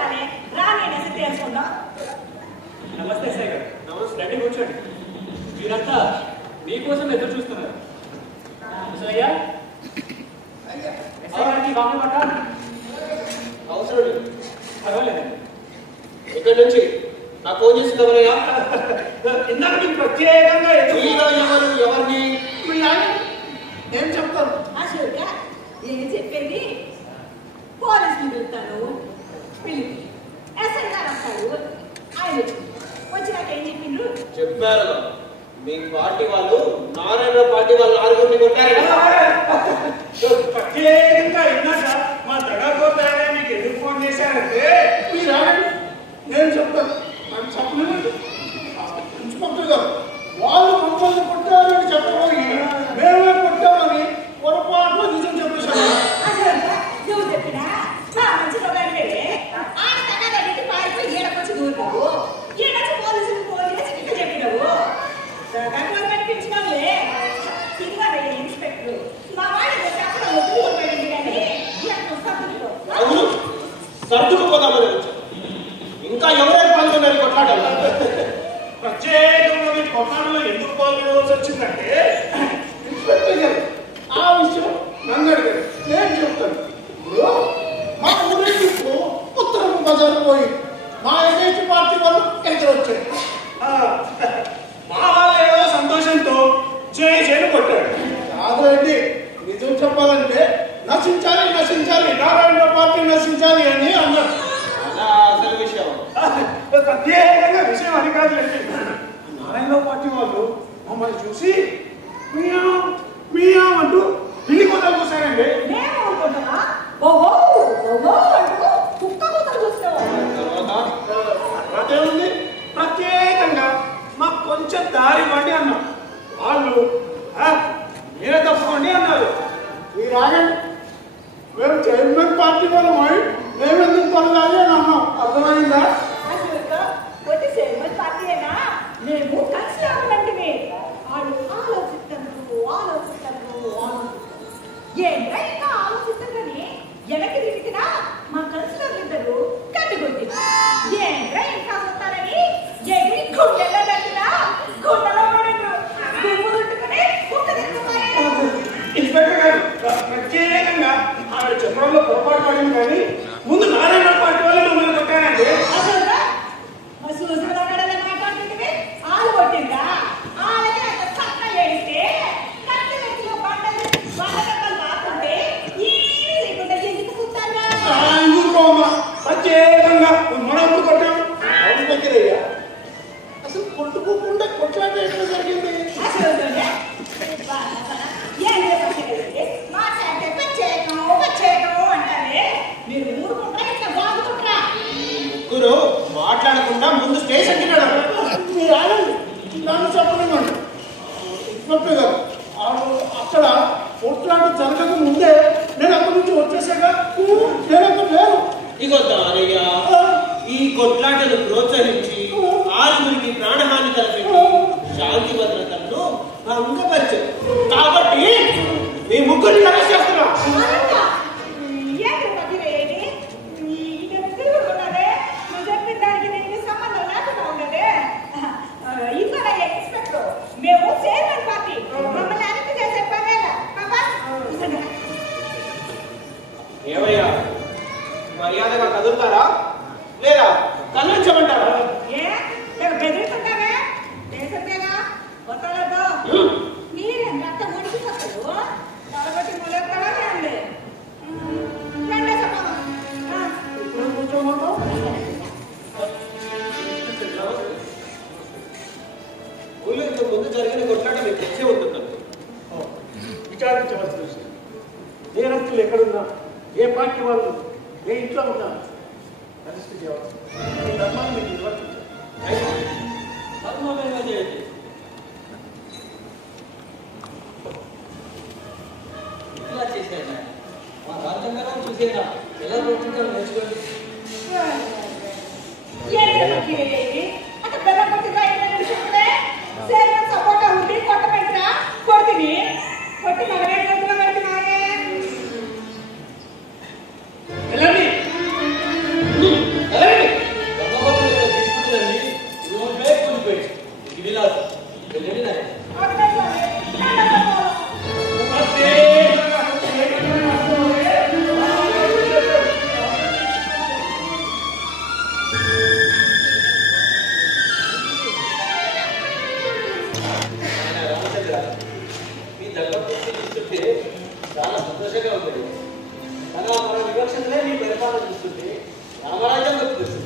రానేసి తెలుసుకుందాం. నమస్తే సార్ గారు. నమస్తే. రండి కూర్చోండి. మీరంతా మీకోసం ఎదురు చూస్తున్నారు. ముసలయ్యా ఎస్ఐ గారికి కాఫీ పట్ట అవసరం లేదు. పర్వాలేదండి. ఇక్కడి నుంచి నాకు ఫోన్ చేసింది ఎవరయ్యా? ఇందాక మీకు ప్రత్యేకంగా ఎవరిని ఏం చెప్తారు? అసలుగా ఏం చెప్పేది పోలీసులు వెళ్తాను పిలిపి ఎస్ఐ గారు వస్తాడు. ఆయన వచ్చినాక ఏం చెప్పిండ్రు? చెప్పారు మీ పార్టీ వాళ్ళు నారాయణ పార్టీ వాళ్ళు 6 కొట్టారు. ప్రత్యేకంగా ఇందాక మా దగాకోతాయనే మీకు ఎందుకు ఫోన్ చేశారంటే మీరు నేను చెప్తాను. నన్ను చెప్పలేదు. ఇన్స్పెక్టర్ గారు వాళ్ళు మమ్మల్ని కొట్టారని చెప్పబోయి మేమే కొట్టామని పొరపాటులో నిజం చెప్పేశారు. నువ్వు చెప్పినా మంచిగా ఆ తగ్గ పారిపోయి ఈడకొచ్చి దూరినావు. ఈడొచ్చి పోలీసులు ఫోన్ చేసి ఇంకా చెప్పినావు. కనిపించినావులే సినిమా ఇన్స్పెక్టర్ మా వాడి చెప్పడం ఒప్పుకోపోయింది కానీ అవును సర్దుకుపోదామని వచ్చాను. ఇంకా ఎవరైనా పాల్గొన్నారు కొట్లాడాలి. ప్రత్యేకంగా మీ కొట్లాటలో ఎందుకు పాల్గొనవలసి వచ్చిందంటే ఇన్స్పెక్టర్ గారు ఆ విషయం నన్ను అడిగారు. నేను చెప్తాను. ఇప్పుడు మా ఊరేగింపు ఉత్తరం బజారు పోయి మా ఎన్ఐటి పార్టీ వాళ్ళు ఎక్కడ వచ్చారు. మా వాళ్ళు ఏదో సంతోషంతో జైలు కొట్టాడు. కాదండి, నిజం చెప్పాలంటే నశించాలి నారాయణ పార్టీ నశించాలి అని అన్నారు. అసలు విషయం ప్రత్యేకంగా విషయం అది కాదులేండి. నారాయణ పార్టీ వాళ్ళు మమ్మల్ని చూసి మియా అంటూ పిల్లి కొత్తలు చూశారండి. మేము అనుకుంటున్నా ఓహో అంటూ కుక్క కూతలు చూస్తున్నావు. అదేముంది, ప్రత్యేకంగా మాకు కొంచెం దారి ఇవ్వండి అన్నాం. వాళ్ళు మీరే తప్పుకోండి అన్నారు. మీరు ఆగండి, మేము చైర్మన్ పార్టీ వాళ్ళమై మేమెందుకు కొనగాలి అని అన్నాం. అర్థమైందా? వచ్చి చైర్మన్ పార్టీ అయినా ఏంటయ్యా అసలు కొట్టుకోకుండా కొట్లాట ఎట్లా జరిగింది? ముగ్గురు మాట్లాడకుండా ముందు స్టేషన్కి నడవండి. మీరు ఆడండి, నన్ను చెప్పలేమండి. ఇన్స్పెక్టర్ గారు అక్కడ కొట్లాట జరగక ముందే నేను అక్కడి నుంచి వచ్చేసాక నేను అక్కడ లేను. ఇగో దారయ్య, ఈ కొట్లాటను ప్రోత్సహించి ఆరుగురికి ప్రాణహాని తలపెట్టి శాంతి భద్రతలను భంగపరిచారు. కాబట్టి మీ ముగ్గురిని అరెస్ట్ చేస్తున్నా. మేము చైర్మన్ పార్టీ మమ్మల్ని అరెస్ట్ చేసే పనేలా ఏమయ్యా, మర్యాదగా కదులుతారా లేదా కల్లించమంటారా? బెదిరిస్తుంటావే దేశంగా వదలదు. మీరేం రక్త ముడిచిపోతారు కాబట్టి మొదలెత్తడా అండి రెండే సమానం. ఇప్పుడు కూర్చోమన్నా ఊళ్ళో ముందు జరిగిన కొట్లాట మీకు తెచ్చే ఉంటుందండి. విచారించవలసిన విషయం. నేరస్తులు ఎక్కడున్నా, ఏ పార్టీ వాళ్ళు, ఏ ఇంట్లో ఉన్నా అరెస్ట్ చేయవచ్చు. ఈ ధర్మాన్ని మీకు నిర్వర్తించాలి. ధర్మమేమో చేయండి. ఇలా చేశాను మా రాజ్యాంగంలో చూసేనా ఎలా ప్రవర్తించాలో నేర్చుకోండి. అంటే బెల్లం కొట్టిగా చైర్మన్ సపోర్ట్ ఉండి కొట్టబెట్టా కొడుకుని కొట్టి నలభై రోజుల వరకు నాయే తీసుకుంటుందండి రూపే కూలిపోయి ఇది విలాసం వెళ్ళండి నాయ. మీ దగ్గర చూస్తుంటే చాలా సంతోషంగా ఉంటుంది. కానీ మన వివక్షతలే మీ పరిపాలన చూస్తుంటే రామరాజ్యం గుర్తుంది.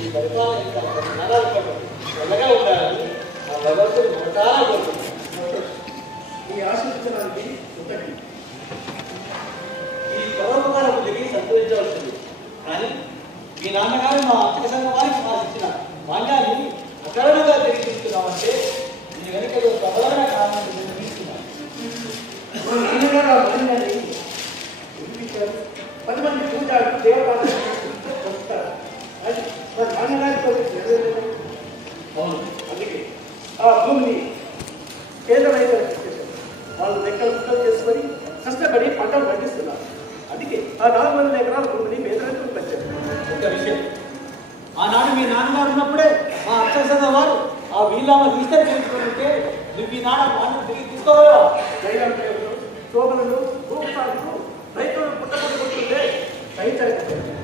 ఈ పరిపాలన ఇంకా నరాలు పడుతుంది చల్లగా ఉండాలని ఆ భగవంతుడు మొదటారా కోరుతుంది. ఈ ఆశించడానికి కృతజ్ఞత. ఈ పరోపకార బుద్ధికి సంతోషించవలసింది. కానీ మీ నాన్నగారు మా అర్చక సంఘం వారికి ఆశించిన మాన్యాన్ని అకారణంగా తిరిగి తీసుకున్నామంటే దీని వెనుక ఏదో ప్రబలమైన కారణం నేను తీసుకున్నాను. మా నాన్నగారు ఆ మహిళని పిలిపించారు. 10 మంది పూజారు దేవపాలన వస్తారు. అది మా నాన్నగారితో నెరవేరలేదు. అవును, అందుకే ఆ భూమిని పేద రైతులకు ఇచ్చేశారు. వాళ్ళు లెక్కలు ముక్కలు చేసుకొని కష్టపడి పంటలు పండిస్తున్నారు. అందుకే ఆ 400 ఎకరాల భూమిని పేద రైతులకు పెంచారు. ఒక విషయం, ఆనాడు మీ నాన్నగారు ఉన్నప్పుడే మా అర్చక సంఘం వారు ఆ వీళ్ళమ్మ విస్తరించుకుంటే నువ్వు ఈ నాన్న మాటలు తిరిగి తీసుకోగలవా? జైలంలో శోభనలు భూపాలు రైతులు పుట్టకుంటుంటే సహించలేకపోయారు.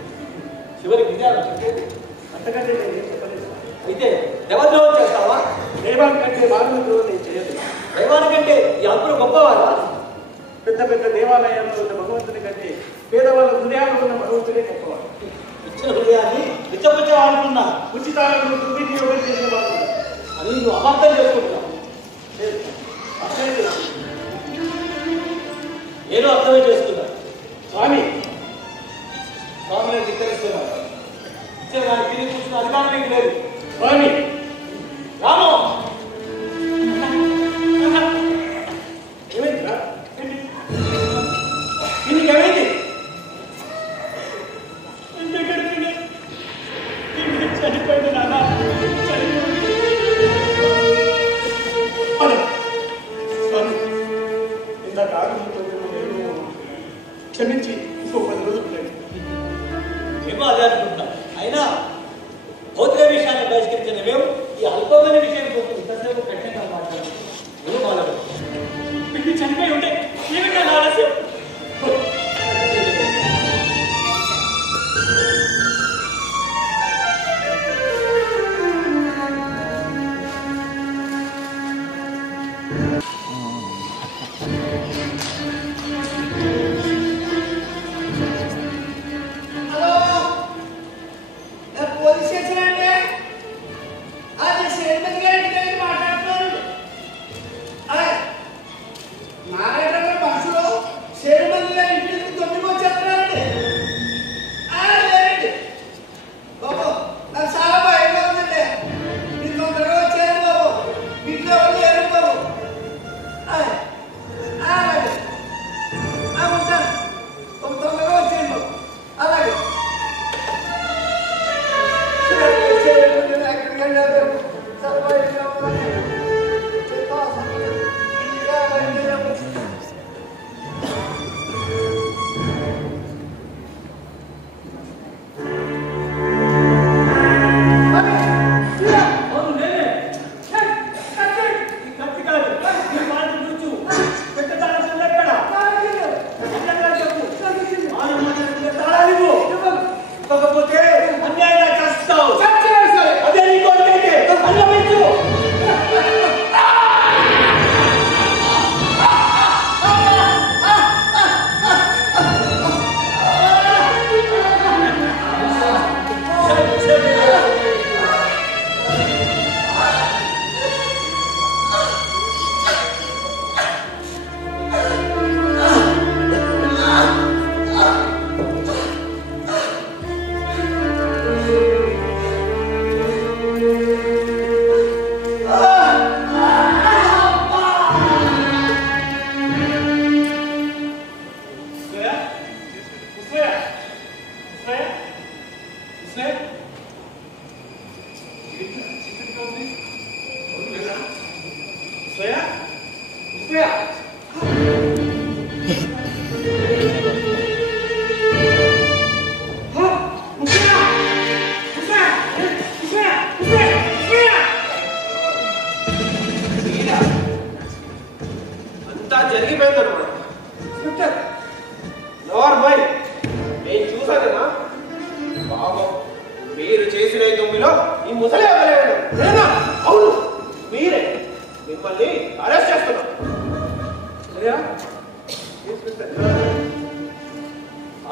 చివరికి విజయాలు చెప్పేది. అంతకంటే నేను ఏం చెప్పలేదు. అయితే దేవద్రోహం చేస్తావా? దైవానికంటే మానవ ద్రోహం నేను చేయలేదు. దైవానికంటే ఈ అల్పులు గొప్పవారా? పెద్ద పెద్ద దేవాలయాల్లో ఉన్న భగవంతుని కంటే పేదవాళ్ళ హృదయాలు ఉన్న భగవంతుడే గొప్పవాడు. ఇచ్చిన హృదయాన్ని విచ్చపుచ్చ వాడుతున్నా ఉచితాలను దుర్వినియోగం చేసిన వాళ్ళు అని నువ్వు అబద్ధం చేసుకుంటున్నావు. లేదు. అర్థం లేదు. నేను అర్థమే చేసుకున్నా. స్వామి స్వామిని ధిక్కరిస్తున్నాను. ఇచ్చిన దాన్ని తిరిగి కూర్చున్న అధికారం నీకు లేదు. స్వామి రాము, ఏమైందిరా? నీకేమైంది? చనిపోయింది నాన్న, చనిపోయింది. అదే. స్వామి ఇందాక ఆగమంతో నేను క్షమించి ఇంకో 10 రోజులు లేదు. ఏమో అదే అనుకుంటున్నా. అయినా భౌతిక విషయాన్ని బహిష్కరించిన మేము అంతా జరిగిపోయింది అనమాట. నార్మల్ నేను చూసానా బాబు, మీరు చేసిన ఈ దొమ్మిలో ఈ ముసలి అవ్వలేడు. అవును, మీరే. మిమ్మల్ని అరెస్ట్ చేస్తున్నాం.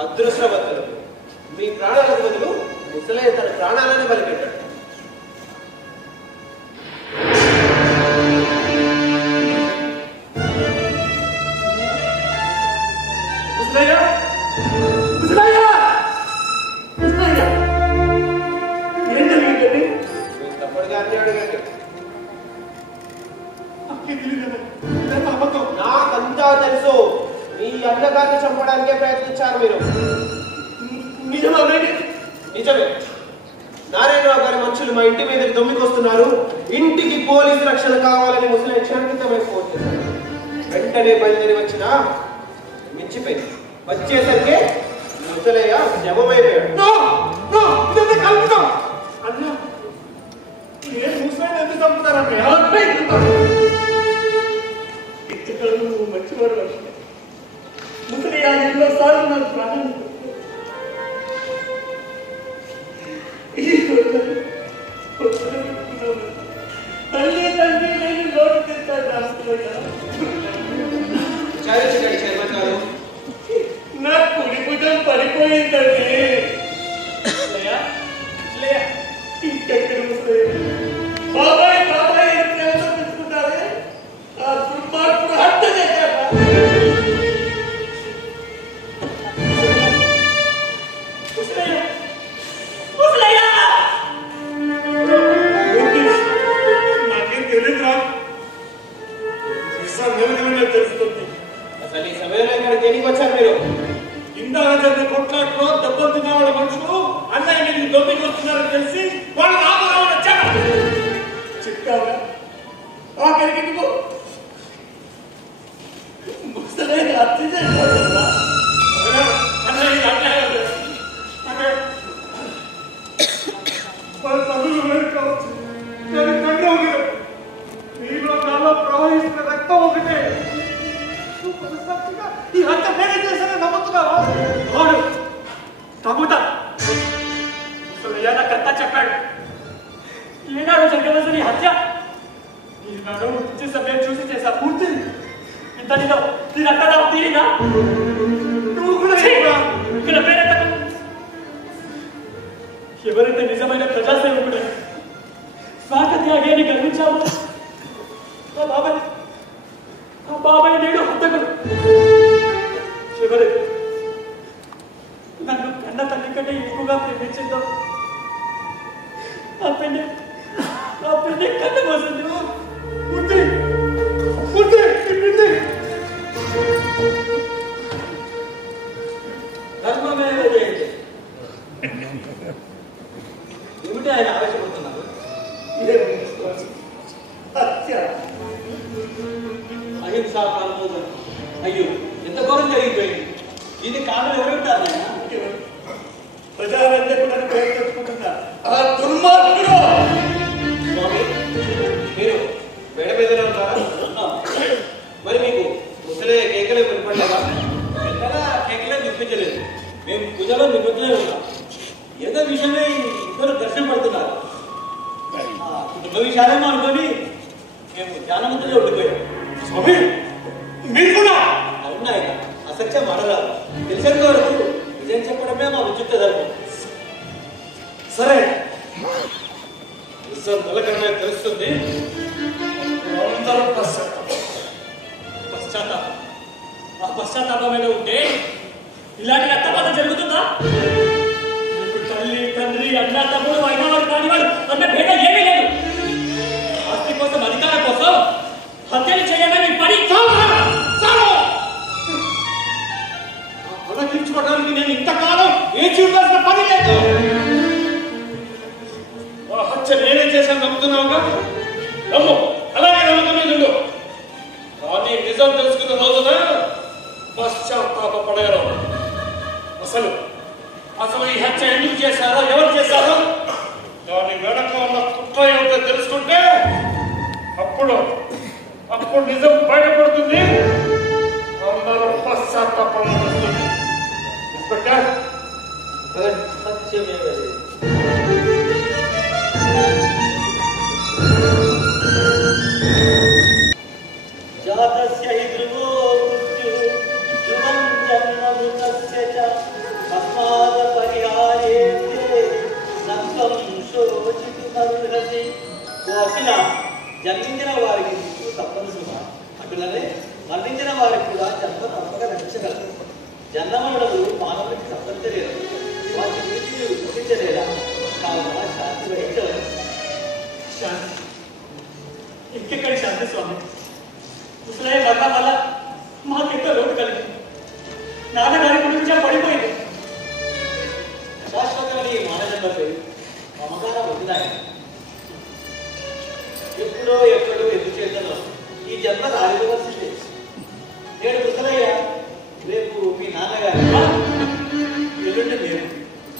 అదృష్టవంతులు, మీ ప్రాణాలకు బదులు ముసలే తన ప్రాణాలను బలిపెట్టాడు. తప్పడుగా అడిగాడు. నాకంతా తెలుసు. మీ అన్నగారిని చంపడానికే ప్రయత్నించారు మీరు. నిజమే. నారాయణరావు గారి మనుషులు మా ఇంటి మీదకి దొమ్మికొస్తున్నారు, ఇంటికి పోలీసు రక్షణ కావాలని ముసలి క్షణితమై ఫోన్ చేశారు. వెంటనే బయలుదేరి వచ్చినా మించిపోయింది. వచ్చేసరికి ముసలయ్య శవమైపోయాడు. మంచివారు ముసలి ఎన్నోసార్లు నాకు ప్రాణం తల్లి తండ్రి నేను లోటు తెచ్చాను రాష్ట్రంలో. నా కుడి భుజం పడిపోయిందండి. ఇంకెక్కడ బాబాయ్ బాబాయ్ తెలుసుకుంటారే ఆ దుర్మార్గుడు హత్య చేశారా? నాకేం తెలియదురా. తెలుస్తుంది. అసలు ఈ సమయంలో ఇక్కడ దేనికి వచ్చారు మీరు? ఇందాక జరిగిన కొట్లాట్లో దెబ్బలు తిన్న వాళ్ళ మనుషులు అన్నయ్య మీరు దొంగకి వస్తున్నారని తెలిసి వాళ్ళు రామరావు వచ్చారు. చెప్పావా ఆఖరికి ఎందుకు ముసలైన హత్య చేయాలి? అన్నయ్య అంటే వాళ్ళ తల్లులు వేరు కావచ్చు, నేను తండ్రి ఒకటి. నీలో నాలో ప్రవహిస్తున్న రక్తం ఒకటే. ఈ హత్య నేనే చేశానని నమ్ముతున్నావా? అవును, నమ్ముతా. నాకంతా చెప్పాడు. ఏనాడు జరగవలసిన ఈ హత్య ఈనాడు వచ్చే సమయం చూసి చేశా. పూర్తి ఇంతటిలో నీ రక్తదానం తీరినా? నువ్వు కూడా ఇక్కడ పేరెత్త. ఎవరైతే నిజమైన ప్రజాసేవకుడు స్వార్థ త్యాగాన్ని గర్వించావు ఆ బాబాయ్ నేడు హత్యకుడు. చివరి నన్ను కన్న తల్లి కంటే ఎక్కువగా ప్రేమించిందో ఆ పెళ్లి కన్న మోసింది. ధర్మమే ఏమిటి ఆయన ఆవేశపడుతున్నారు? అహింసా ప్రారంభం. అయ్యో, ఎంత ఘోరం జరిగిపోయింది. దీన్ని కారణం ఎవరుంటారు? ప్రజావేదికలను ప్రయత్నించుకుంటున్నా ఆ దుర్మార్గుడు. స్వామి, మీరు మేడ మీద ఉంటారా? మరి మీకు ముసలే కేకలే వినపడలేదా? పెద్దగా కేకలే వినిపించలేదు. మేము పూజలో నిబద్ధులే ఉన్నాం. ఏదో విషయమే ఇద్దరు దర్శనం పడుతున్నారు. కుటుంబ విషయాలేమో అనుకొని మేము ధ్యానవంతులే ఉండిపోయాం. స్వామి మీరు కూడా? అవునా, అసత్యం ఆడరాదు. తెలిసిన వరకు నిజం చెప్పడమే మా విచిత్ర ధర్మం. సరే, నెలకన్నా తెలుస్తుంది. అందరూ పశ్చాత్తాపం. ఆ పశ్చాత్తాపమేదో ఉంటే ఇలాంటి రక్తపాతం జరుగుతుందా? మీకు తల్లి తండ్రి అన్న తమ్ముడు అయినవాడు కానివాడు అన్న భేదం ఏమీ లేదు. ఆస్తి కోసం అధికారం కోసం హత్యలు చేయాలని పని అలగించుకోవడానికి నేను ఇంతకాలం ఏ చూడాల్సిన పని లేదు. ఆ హత్య నేనే చేశాను నమ్ముతున్నావుగా? నమ్ము, అలాగే నమ్ముతున్నా. నిజం తెలుసుకున్న రోజున పశ్చాత్తాపడగలరు. అసలు ఈ హత్య ఎందుకు చేశారో, ఎవరు చేశారో, దాని వెనక ఉన్న కుట్ర ఏమిటో తెలుసుకుంటే అప్పుడు నిజం బయటపడుతుంది. అందరూ పశ్చాత్తాపం వస్తుంది. ఇన్స్పెక్టర్, సత్యమే జాతస్య హి ధ్రువో మృత్యు ధ్రువం జన్మమృతస్య చ తస్మాద్ పరిహార్యేతే సంతం శోచితుమర్హసి. ఓ అఖిల, జన్మించిన వారికి మృత్యు తప్పదు సుమ. అటులనే మరణించిన వారికి కూడా జన్మ తప్పక రక్షగలదు. జన్మముడు మానవుడికి తప్పనిసరిలేదు. వాటి నీతిని గుర్తించలేదా? కావున శాంతి వహించలేదు. శాంతి ఇంకెక్కడి శాంతి స్వామి? ముసలయ్య మరణం వల్ల మాకెంతో లోటు కలిగింది. నాన్నగారి గురించి పడిపోయింది. శాశ్వతమైన ఈ మానజన్మపై మమకారం వదిలాయి. ఎప్పుడో ఎక్కడో ఎందుచేతనో ఈ జన్మ రాలివలసిందే. నేడు ముసలయ్య, రేపు మీ నాన్నగారు, ఎల్లుండి మేము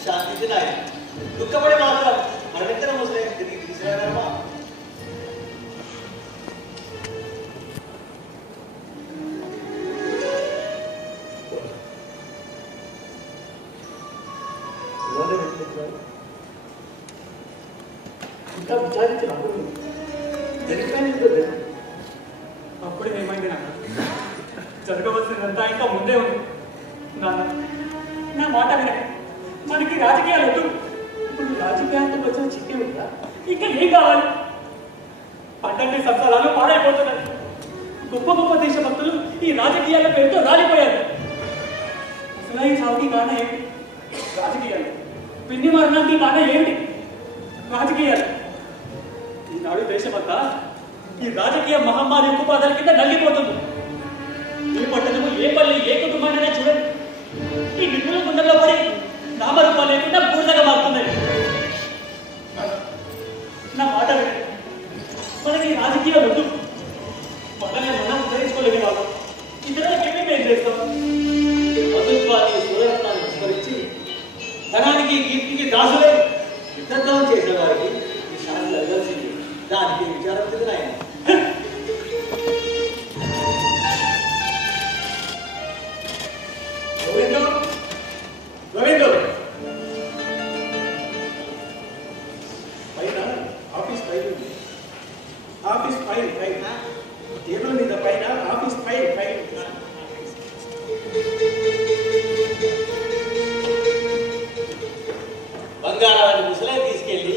శాంతి నాయ. దుఃఖపడి మాత్రం మరణించిన ముసలయ్య తిరిగి తీసుకురాగలమా? ఇంకా విచారించిన అప్పుడే ఏమైంది నాన్న? జరగవలసినంతా ఇంకా ముందే ఉంది. నాన్న, నా మాట వినండి. మనకి రాజకీయాలు వద్దు. ఇప్పుడు రాజకీయాలతో వచ్చిన చిక్కే ఉందా? ఇంకా ఏం కావాలి? పంటండి సంసారాలు పాడైపోతున్నాయి. గొప్ప గొప్ప దేశభక్తులు ఈ రాజకీయాల పేరుతో రాలిపోయారు. అసలు ఈ సాగుకి కారణం ఏంటి? రాజకీయాలు. పిన్ని మరణానికి కారణం ఏంటి? రాజకీయాలు. ఈనాడు దేశమంతా ఈ రాజకీయ మహమ్మారి ఉక్కుపాదాల కింద నల్లిపోతుంది. ఏ పట్టణము, ఏ పల్లి, ఏ కుటుంబాన్ని చూడండి, ఈ నిధుల గుండెల్లో పడి నామరూపాలు లేకుండా బూడిదగా మారుతున్నాయి. నా మాట వినండి. మనకి రాజకీయాలు వద్దు. మనల్ని మనం ఉద్ధరించుకోలేని వాళ్ళు ఇతరులకు ఏమేమి ఏం చేస్తాం? ప్రభుత్వాన్ని సూర్యరత్నాన్ని విస్మరించి ధనానికి, కీర్తికి దాసులై యుద్ధం చేసే వారికి ఈ శాంతి జరగాల్సింది. దానికి విచారం తెలియదు ఆయన. రవీంద్ర పైన ఆఫీస్ ఫైల్ ఉంది. ఆఫీస్ ఫైల్ టేబుల్ మీద పైన ఆఫీస్ ఫైల్ బంగాళాన్ని ముసలే తీసుకెళ్ళి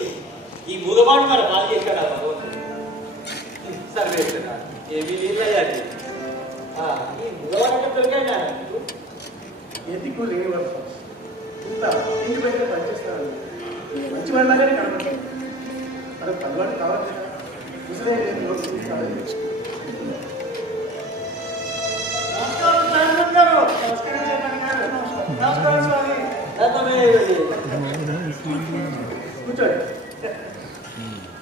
ఈ మూగబాటు మన పాలు చేశాడు ఆ భగవంతుడు. సర్వేశ్వర, ఏమీ నీళ్ళయ్యాది. ఈ మూగబాటు దొరికాడు. ఎందుకు లేని వర్షం ఇంత ఇంటి బయట పనిచేస్తారు. మంచి వాళ్ళగానే కనపడుతుంది. మనకు అలవాటు కావాలి కదా. ముసలే నమస్కారం స్వామి. కూర్చోండి.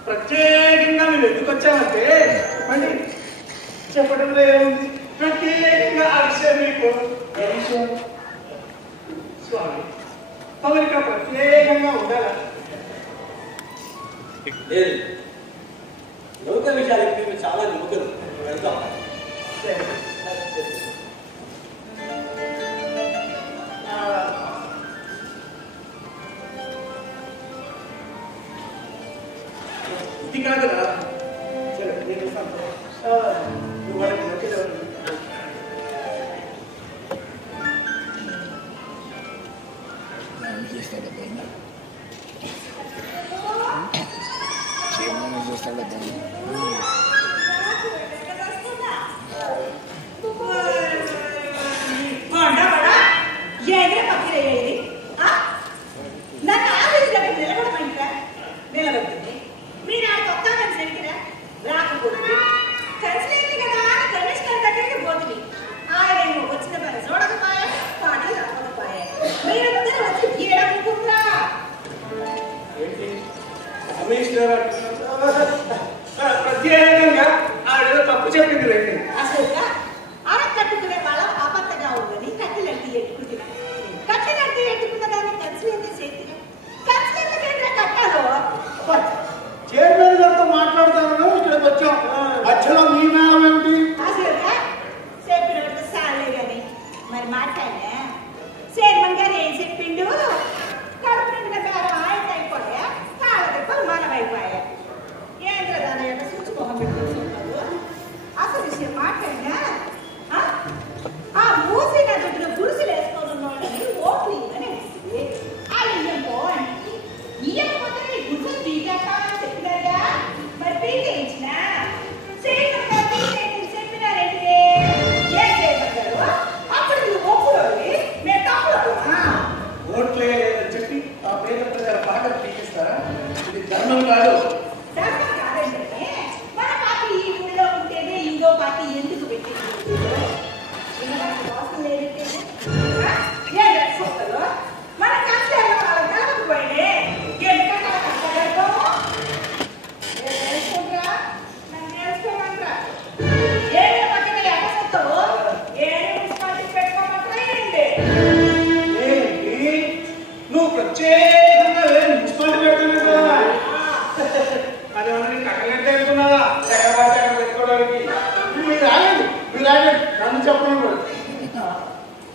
ప్రత్యేకంగా మీరు ఎందుకు వచ్చామంటే చెప్పండి. చెప్పడంలో ఏముంది? ప్రత్యేకంగా ఆ విషయం మీకు ఏ విషయం? స్వామి, తమరిక ప్రత్యేకంగా ఉండాలా? లేదు, లోక విషయాలకి మేము చాలా నమ్మకం. వెళ్తాం. ఇది కాదురా. సరే, నేను వస్తాను. నువ్వు వాళ్ళకి నచ్చేది. కమిషనర్ ప్రత్యేక మధ్యలో మీ మేళం ఏమిటి? చెప్పినట్టు సాలే కానీ మరి మాట్లాడే చైర్మన్ గారు ఏం చెప్పిండు? కడుపు నిండిన బేరం ఆయన అయిపోయా, కాళ్ళ దెబ్బలు మనం అయిపోయా. ఏంద్ర దాని యొక్క సూచుకోమని పెట్టుకుంటున్నారు. అసలు విషయం మాట్లాడినా ఆ మూసి నదులో గుడిసెలు వేసుకోనున్నాడని ఓట్లు ఇవ్వని అయ్యమ్మో అని ఇయ్యకపోతే నీ గుడిసెలు తీసేస్తామని చెప్పినారా? మరి తీసేయించిన చెప్పినారంటే ఏం చేయగలరు? అప్పుడు నువ్వు ఒప్పుకోవాలి, మేము తప్పుకోమా? ఓట్లే లేదని చెప్పి ఆ పేద ప్రజల పాటలు తీపిస్తారా? ఇది ధర్మం కాదు. ధర్మం కాదంటే మన పార్టీ ఈ ఊళ్ళో ఉంటేనే ఇంకో పార్టీ ఎందుకు పెట్టింది? అవసరం లేదంటే ఏం తెలుసుకోగలరు? మన కష్టాలు వాళ్ళకి కలగకపోయినే ఎందుకంటే కష్టపడతాము. ఏం తెలుసుకుంటారా? నన్ను తెలుసుకోమంటారా? ఏడే పక్కన ఎక్కడొస్తావు? ఏడే మున్సిపాలిటీ పెట్టుకోమంటారా? ఏంటి నువ్వు ప్రత్యేకంగా మున్సిపాలిటీ పెడుతున్నావు కదా? అది మనకి కట్టగట్టే అనుకున్నావా? ఎక్కడ పడితే అక్కడ పెట్టుకోవడానికి. మీరు ఆగండి, నన్ను చెప్పడం కూడా.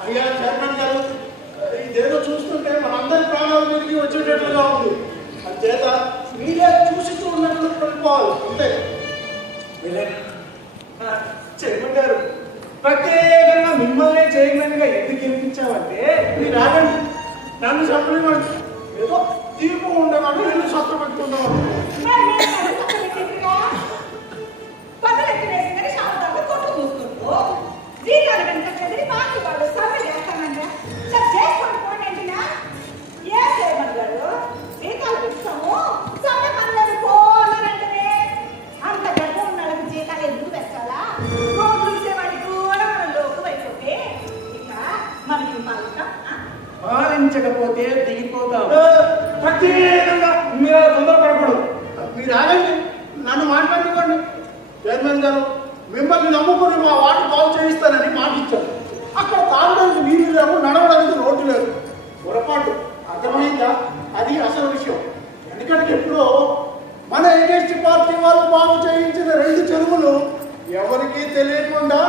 అయ్యా చైర్మన్ గారు, ఇదేదో చూస్తుంటే మనందరి ప్రాణాల మీదకి వచ్చేటట్లుగా ఉంది. అంతేత మీరే చూస్తూ ఉన్నట్లు పడిపోవాలి అంతే. చైర్మన్ గారు, ప్రత్యేకంగా మిమ్మల్ని చైర్మన్ గా ఎందుకు గెలిపించామంటే మీరు ఆగండి, నన్ను చెప్పనివ్వండి. ఏదో తీర్పు ఉండేవాడు ఇల్లు సత్తు పెట్టుకుందాం. మరి నేను నన్ను పెట్టిందిగా పదలెత్తి వేసిందని శారదాగా కొట్టు మూసుకుంటూ జీతాలు కనుక చదివి మాకి వాళ్ళు సమ్మె చేస్తామంట. సార్ చేసుకోండి పోనండినా ఏం చేయమన్నారు? జీతాలు ఇస్తాము, సమ్మె పనులను పోనంటే అంత డబ్బు ఉన్నలకు జీతాలు ఎందుకు పెట్టాలా? రోడ్లు చూసేవాడికి కూడా మనం లోకు అయిపోతే ఇక మనకి పాలక పాలించకపోతే దిగిపోతాం. ప్రత్యేకంగా మీరు తొందరపడకూడదు. మీరు ఆగండి, నన్ను మాట్లాడుకోండి. చైర్మన్ గారు, మిమ్మల్ని నమ్ముకొని మా వాటర్ బాగు చేయిస్తానని మాట ఇచ్చారు. అక్కడ తాగడానికి నీళ్ళు లేవు, నడవడానికి రోడ్డు లేదు. పొరపాటు అర్థమైందా? అది అసలు విషయం. ఎందుకంటే ఇప్పుడు మన ఎన్ఎస్టీ పార్టీ వాళ్ళు బాగు చేయించిన 2 చెరువులు ఎవరికీ తెలియకుండా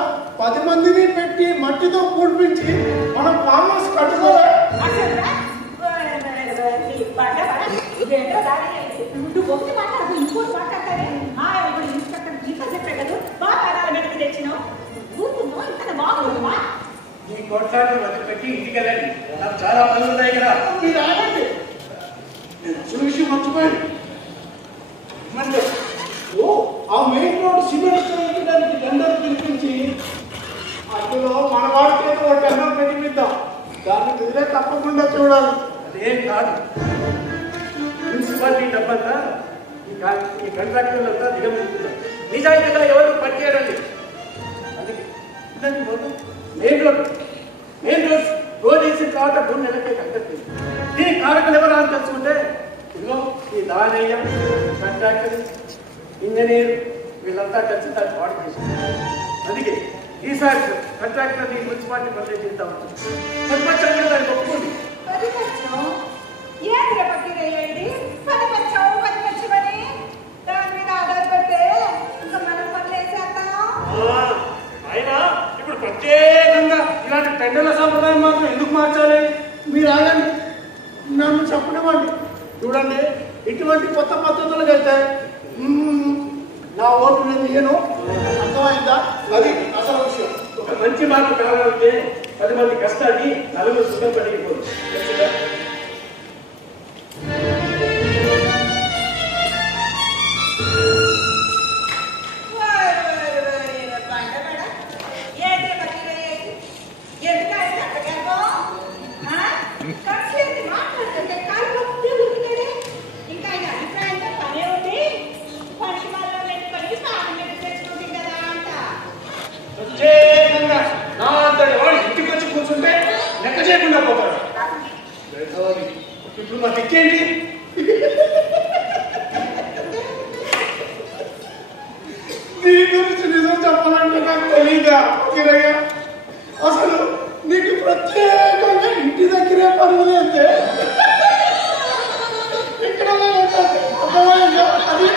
10 మందిని పెట్టి మట్టితో పూడ్పించి మనం ఫార్మర్స్ కట్టుకోలే. నువ్వు ఒకటి మాట్లాడు, ఇంకోటి మాట్లాడతానే. ఇన్స్పెక్టర్ ఇంకా చెప్పాడు కదా, బాగా ఆడాలి వెనక్కి తెచ్చినావు. కూర్చున్నావు ఇంకా బాగుంటుందా? నీ కొట్లాటలు వదిలిపెట్టి ఇంటికి వెళ్ళండి. నాకు చాలా పనులు ఉన్నాయి కదా. మీరు ఆగండి, నేను అసలు విషయం మర్చిపోయాను. మరి ఆ మెయిన్ రోడ్ సిమెంట్ వేయడానికి టెండర్ పిలిపించి అందులో మన వాడి చేత ఒక టెండర్ పెట్టిద్దాం. దాన్ని మీరే తప్పకుండా చూడాలి. అదేం కాదు, మున్సిపాలిటీ డబ్బంతా ఈ కాంట్రాక్టర్లంతా దిగమిస్తున్నారు. నిజాయితీగా ఎవరు పనిచేయడండి. అందుకే ఇదండి మెయిన్ రోడ్ రోడ్ వేసిన తర్వాత 3 నెలలకే కట్టేస్తుంది. దీని కారకులు ఎవరు అని తెలుసుకుంటే ఇదిగో ఈ దానయ్య, కాంట్రాక్టర్, ఇంజనీర్ వీళ్ళంతా కలిసి దాన్ని పాడు చేశారు. అందుకే ఈసారి కాంట్రాక్టర్ని మున్సిపాలిటీ పనులు చేద్దాం. ప్రతిపక్షంగా దానికి ఒప్పుకోండి. ఏంద్ర పట్టిరేయండి 10 పచ్చమని దాని మీద ఆధారపడితే ఇంకా మనం పనులు వేసేద్దాం. అయినా ఇప్పుడు ప్రత్యేకంగా ఇలాంటి టెండర్ల సంప్రదాయం మాత్రం ఎందుకు మార్చాలి? మీరు ఆగండి, నన్ను చెప్పనివ్వండి. చూడండి, ఇటువంటి కొత్త పద్ధతులకు అయితే నా ఓటు నేను ఇయ్యను. అర్థమైందా? అది అసలు విషయం. ఒక మంచి మార్పు కావాలంటే 10 మంది కష్టాన్ని 4 సుఖం పడిపోదు. ప్రత్యేకంగా నా అంతటి వాడు ఇంటికి వచ్చి కూర్చుంటే లెక్క చేయకుండా పోతాడు. ఇప్పుడు మా దిక్కేంటి? నీ గురించి నిజం చెప్పాలంటే నాకు తెలియదా కిరయ్య? అసలు నీకు ప్రత్యేకంగా ఇంటి దగ్గరే పనులు అయితే ఇక్కడ అర్థమైందా? అది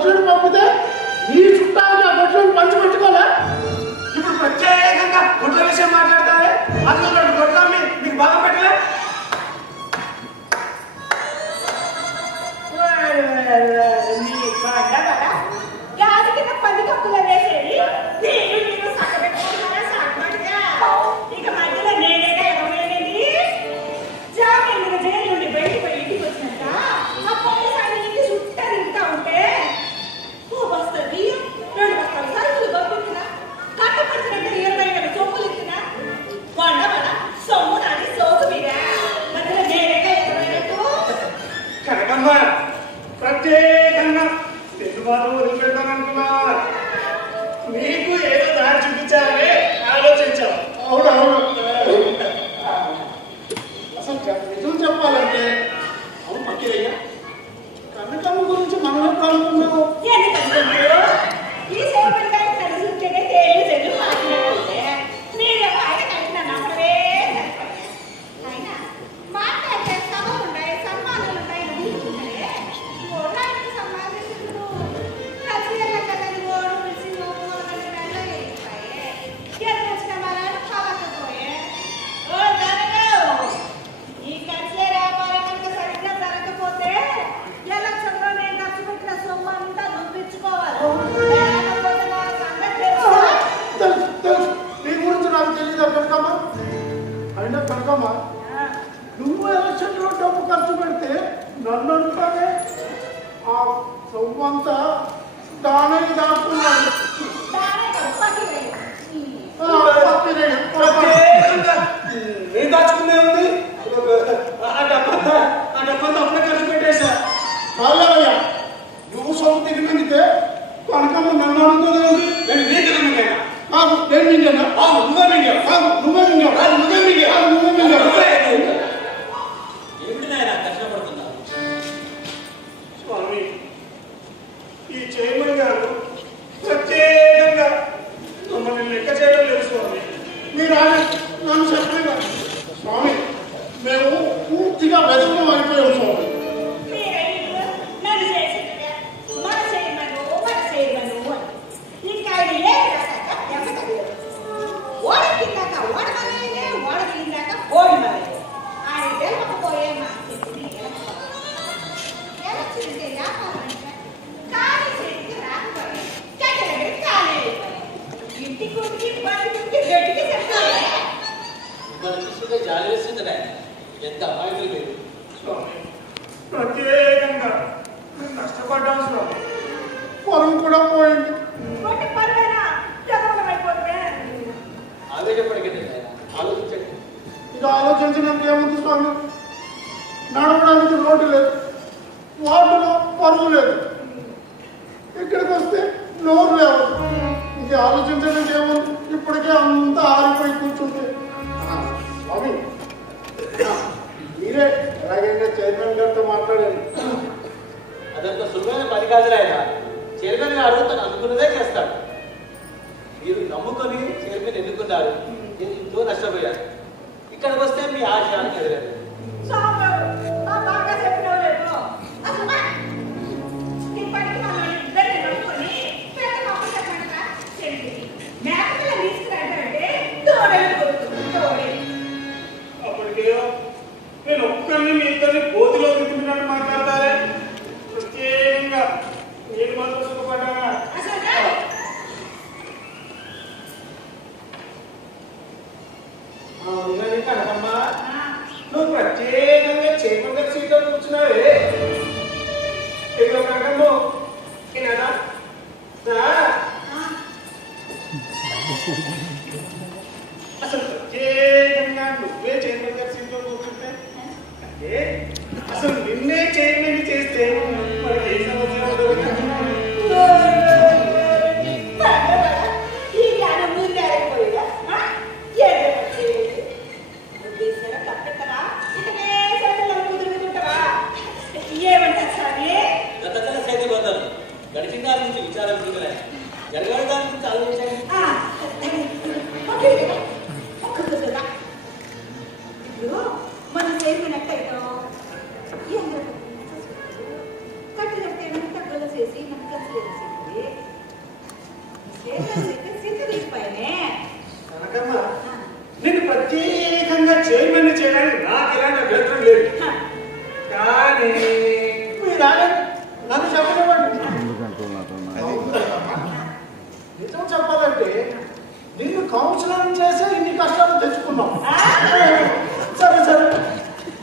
గొడ్లను పంపితే నీ చుట్టాలకి ఆ గొడ్లను పంచిపెట్టుకోలే. ఇప్పుడు ప్రత్యేకంగా గొడ్ల విషయం మాట్లాడతావే? అందులో 2 గొడ్లు అమ్మి నీకు బాగా పెట్టలే? గాది కింద 10 కప్పులు వేసేది నేను సక్కబెట్టుకుంటున్నారా సాగుబడిగా. ఇక మధ్యలో నేనేగా ఎవరైనది జామీన్ జైలు నుండి బయటికి పోయి ఇంటికి వచ్చినాక ఆ పోలీసు ఇంటి చుట్టూ తింటా ఉంటే ఓ బస్తా బియ్యం 2 బస్తాలు సరుకులు పంపించిన కట్టపరిచినట్టు 20,000 సొమ్ములు ఇచ్చిన వండ వడ సొమ్ము నాది సోకు మీద మధ్యలో నేనేగా ఎవరైనట్టు. కనకమ్మ ప్రత్యేకంగా తెలుగువారు వదిలిపెడతాననుకున్నా. నీకు ఏదో దారి చూపించాలని ఆలోచించావు. అవునవును. అసలు నిజం చెప్పాలంటే అవును పక్కిరయ్యా, కనకమ్మ గురించి మనం ఎప్పుడు అనుకున్నావు? ఎందుకంటే ఈ సేవలు గారి కలిసి తేలి చెల్లు మాట్లాడుతుంటే మీరేమో ఆయన కలిసిన నమ్మడే అయినా మాట్లాడితే సభ ఉంటాయి సన్మానాలు ఉంటాయి ఊరుకుంటారే ఓడానికి సంబంధించిన కచేరీల కథని ఓడు పిలిచి నోకోవాలని వెళ్ళగలిగిపోయే ఎదురు వచ్చిన వాళ్ళని కలకపోయే ఓ జరగవు. ఈ కచేరీ వ్యాపారం కనుక సరిగ్గా జరగకపోతే ఎలక్షన్లో నేను ఖర్చు పెట్టిన సొమ్ము అంతా దుప్పించుకోవాలి. లేకపోతే నా సంగతి తెలుసా? తెలుసు తెలుసు, నీ గురించి నాకు తెలియదా కనకమ్మ? అయినా కనకమ్మ, నువ్వు ఎలక్షన్లో డబ్బు ఖర్చు పెడితే నన్ను అంటానే ఆ సొమ్ము అంతా దానని దాచుకున్నాడు. దానే కదా పగిలే. పక్కిరయ్య, ప్రత్యేకంగా నేను దాచుకునే ఉంది. ఆ డబ్బంతా అప్పుడే ఖర్చు పెట్టేశా. కాలేవయ్యా, నువ్వు సొమ్ము తిరిగి మింగితే కనకమ్మ నన్ను అనుకోలేదు. నేను నీకు నమ్మకైనా కాదు నేను మింగానా? అవును నువ్వే మింగావు. కాదు నువ్వే మింగావు. కాదు నువ్వే మింగావు. కాదు నువ్వే మింగావు. ఏమిటి నాయన కష్టపడుతున్నా? స్వామి, ఈ చైర్మన్ గారు ప్రత్యేకంగా మమ్మల్ని లెక్క చేయడం లేదు స్వామి. మీరు ఆయన నన్ను చెప్పలేదా? స్వామి, మేము పూర్తిగా వెదకం అయిపోయాం స్వామి. మీరైనా నన్ను చేసిందిగా మన చేయమను అని ఇంకా ఆయన ఏమి రాశాక ఎమ్మటది ఓడకిందాక ఓడమలే ఓడకిందాక ఓడిమలే ఆయన గెలవకపోయే మా శక్తిని గెలచింటే వ్యాపారం అంటే ఖాళీ చేతికి రాకపోయే చెడ్డలకి ఖాళీ అయిపోయాయి. ఇంటి కుడికి బండికి గట్టికి చెప్తారే మన చూస్తుంటే జాలి వేస్తుంది నాయన. ఎంత అమాయకులు మీరు. స్వామి, ప్రత్యేకంగా మేము కష్టపడ్డాం స్వామి. పొలం కూడా పోయింది. ఒకటి పర్వేనా చదవమైపోతే ఆవేశపడకండి నాయన, ఆలోచించండి. ఇది ఆలోచించినంత ఏముంది స్వామి? నడవడానికి రోడ్డు లేదు, వార్డులో పరువు లేదు, ఇక్కడికి వస్తే నోరు లేవు. ఇది ఆలోచించడానికి ఏముంది? ఇప్పటికే అంతా ఆరిపోయి కూర్చుంటే. స్వామి, మీరే ఎలాగైనా చైర్మన్ గారితో మాట్లాడండి. అదంత సులువైన పని కాదు నాయన. చైర్మన్ గారు తను అనుకున్నదే చేస్తాడు. మీరు నమ్ముకొని చైర్మన్ ఎన్నుకున్నారు, నేను ఎంతో నష్టపోయాను. ఇక్కడికి వస్తే మీ ఆశయాన్ని ఎదగలేదు. సాంబారు ఆ బాగా చెప్పినవు లేదు అసలు నీ పనికి మమ్మల్ని ఇద్దరిని నమ్ముకొని పెద్ద పాప చెప్పండి చెల్లి మేకపిల్ల తీసుకురంటే తోడని కొడుతుంది తోడే అప్పటికేయో నేను ఒక్కరిని మీ ఇద్దరిని గోతిలో దిగుతున్నాను మాట్లాడతారే. ప్రత్యేకంగా నేను మాత్రం సుఖపడ్డానా? అసలు అవునని కనకమ్మ, నువ్వు ప్రత్యేకంగా చైర్మన్ గారి సీట్లో కూర్చున్నావే. ఇదిగో కనకమ్మ, ఈయననా? అసలు ప్రత్యేకంగా నువ్వే చైర్మన్ గారి సీట్లో కూర్చుంటే అంటే అసలు నిన్నే చైర్మన్ చేస్తే మనకి ఏ సమస్య ఉండదు కదా. ఈ జ్ఞానం ముందే అయిపోయిందా తప్పెత్తరా ఇకనే సైకిల్ కుదురుకుంటావా ఏమంటారు సార్ గతకాల చేతి పోతారు. గడిచిన దాని నుంచి విచారం చూడలే, జరగని దాని గురించి ఆలోచించండి. ఇప్పుడు మనం చేసినట్టయితే చైర్మన్ చేయడానికి నాకు ఎలాంటి అభ్యంతరం లేదు. కానీ మీరు నన్ను చెప్పనివ్వండి. నిజం చెప్పాలంటే నిన్ను కౌన్సిలర్ చేసే ఇన్ని కష్టాలు తెచ్చుకున్నాం. సరే సరే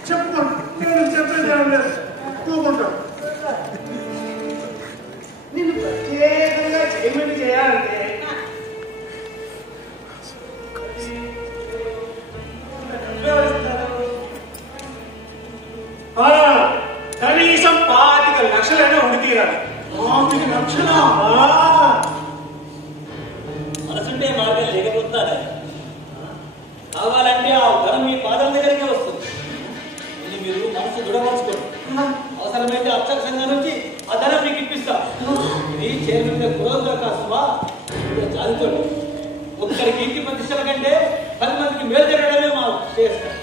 చెప్పుకోండి. నేను చెప్పేది ఏం లేదు, కూకుంటాను. నిన్ను ప్రత్యేకంగా చైర్మన్ చేయాలంటే కనీసం 25 లక్షలైనా ఉడికిరాలి. 5 లక్షలా? మనసుంటే మార్గం లేకపోతారా? కావాలంటే ఆ ధనం మీ పాదం దగ్గరికే వస్తుంది. ఇది మీరు మనసు దృఢపరచుకోండి. అవసరమైతే అర్చక సంఘం నుంచి ఆ ధనం మీకు ఇప్పిస్తా. ఇది చైర్మన్ గృహ దరఖాస్తువా చదువుకోండి. ఒక్కరికి ఇంటి ప్రతిష్టల కంటే 10 మందికి మేలు జరగడమే మా చేస్తాం.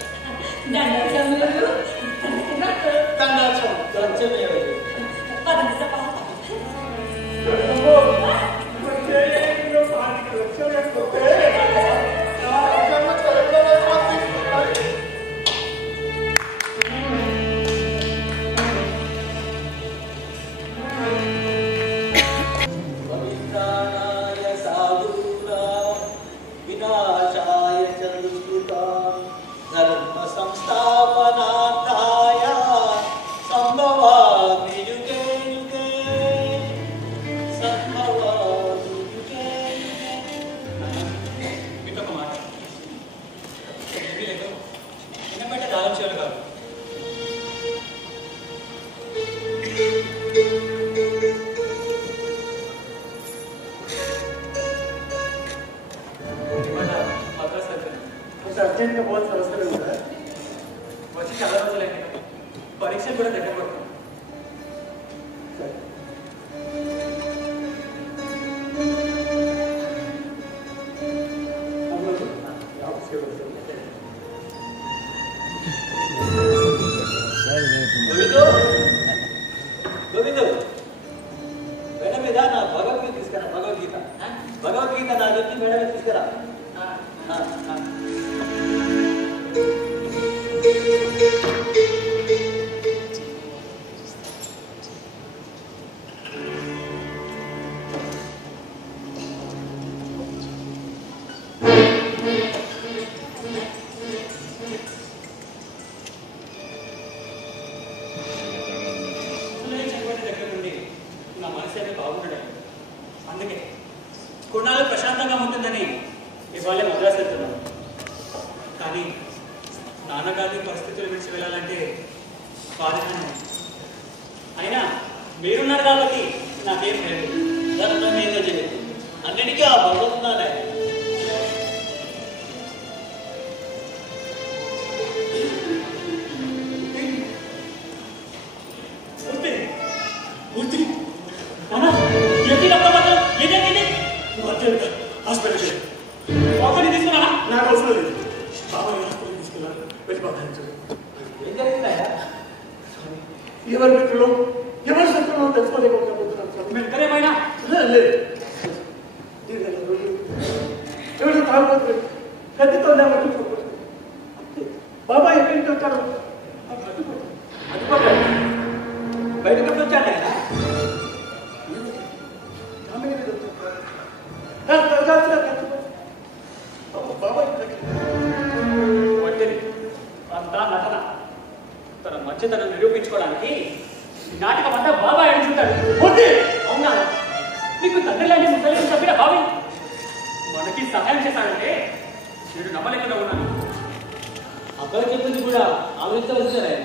అర్జెంట్గా పోవాల్సిన అవసరం లేదు సార్. వచ్చి చాలా రోజులైంది, పరీక్షలు కూడా దగ్గర పడుతుంది. మేడం మీద నా భగవద్గీత తీసుకురా. భగవద్గీత నా గురించి మేడం తీసుకురా. దగ్గర నుండి నా మనసు అయితే బాగుండడం, అందుకే కొన్నాళ్ళు ప్రశాంతంగా ఉంటుందని ఇవాళ మద్రాసు వెళ్తున్నాను. కానీ నాన్నగారి పరిస్థితులు విడిచి వెళ్ళాలంటే బాధగానే ఉంది. అయినా మీరున్నారు కాబట్టి నాకేం లేదు. ధర్మం ఏదో చేయదు, అన్నిటికీ ఆ భగవంతున్నానే. హాస్పిటల్ తీసుకున్నా నాకు అవసరం లేదు. బాబాయ్ హాస్పిటల్ తీసుకున్నారు, వెళ్ళిపోతాను. ఏం జరిగిందా? ఎవరి మిత్రులు ఎవరి శత్రులు తెలుసుకోలేకపోతున్నాను. మిత్రమేమైనా లేదు, ఎవరు తాగుతుంది కత్తితో బాబాయ్ ఎక్కడి నుంచి వచ్చాడు? బయటకు వచ్చాడు ఆయన. బాబాయ్ వంటిది అంతా నటన. తన మంచితనం నిరూపించుకోవడానికి నాటకం అంతా బాబాయ్ అడుగుతాడు. అవునా? నీకు తండ్రి లాంటి ముసలి చెప్పిన బాబాయ్ మనకి సహాయం చేశాడంటే నేను నమ్మలేకుండా ఉన్నాను. అబ్బాయి చెప్పింది కూడా ఆలోచించవలసిందే ఆయన.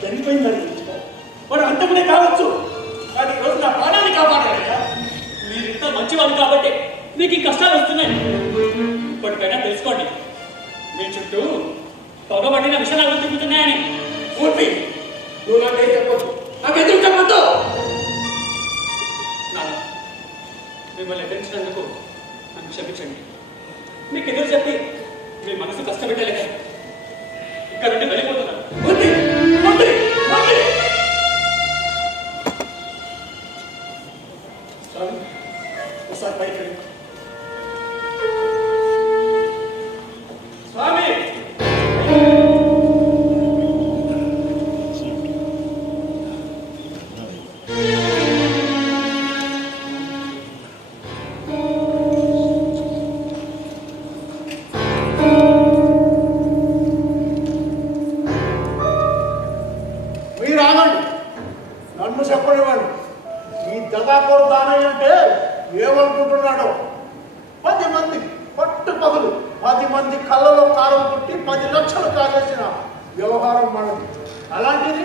చనిపోయిందని వాడు అంతకునే కావచ్చు, కానీ ఈరోజు నా ప్రాణాన్ని కాపాడాడు. మీరింత మంచివాళ్ళు కాబట్టి మీకు ఈ కష్టాలు వస్తున్నాయి. ఇప్పటికైనా తెలుసుకోండి, మీ చుట్టూ పొగబడిన విషయాలు తిరుగుతున్నాయని. పూర్తి నువ్వు నాకేం చెప్పొద్దు, నాకెందుకు చెప్పొద్దు. మిమ్మల్ని ఎదిరించినందుకు నన్ను క్షమించండి. మీకు ఎదురు చెప్పి మీ మనసు కష్టపెట్టలేక ఇక్కడ నుండి వెళ్ళిపోతున్నాను. ఒకసారి పైకి స్వామి కళ్ళలో కారం పుట్టి 10 లక్షలు కాజేసిన వ్యవహారం మనది. అలాంటిది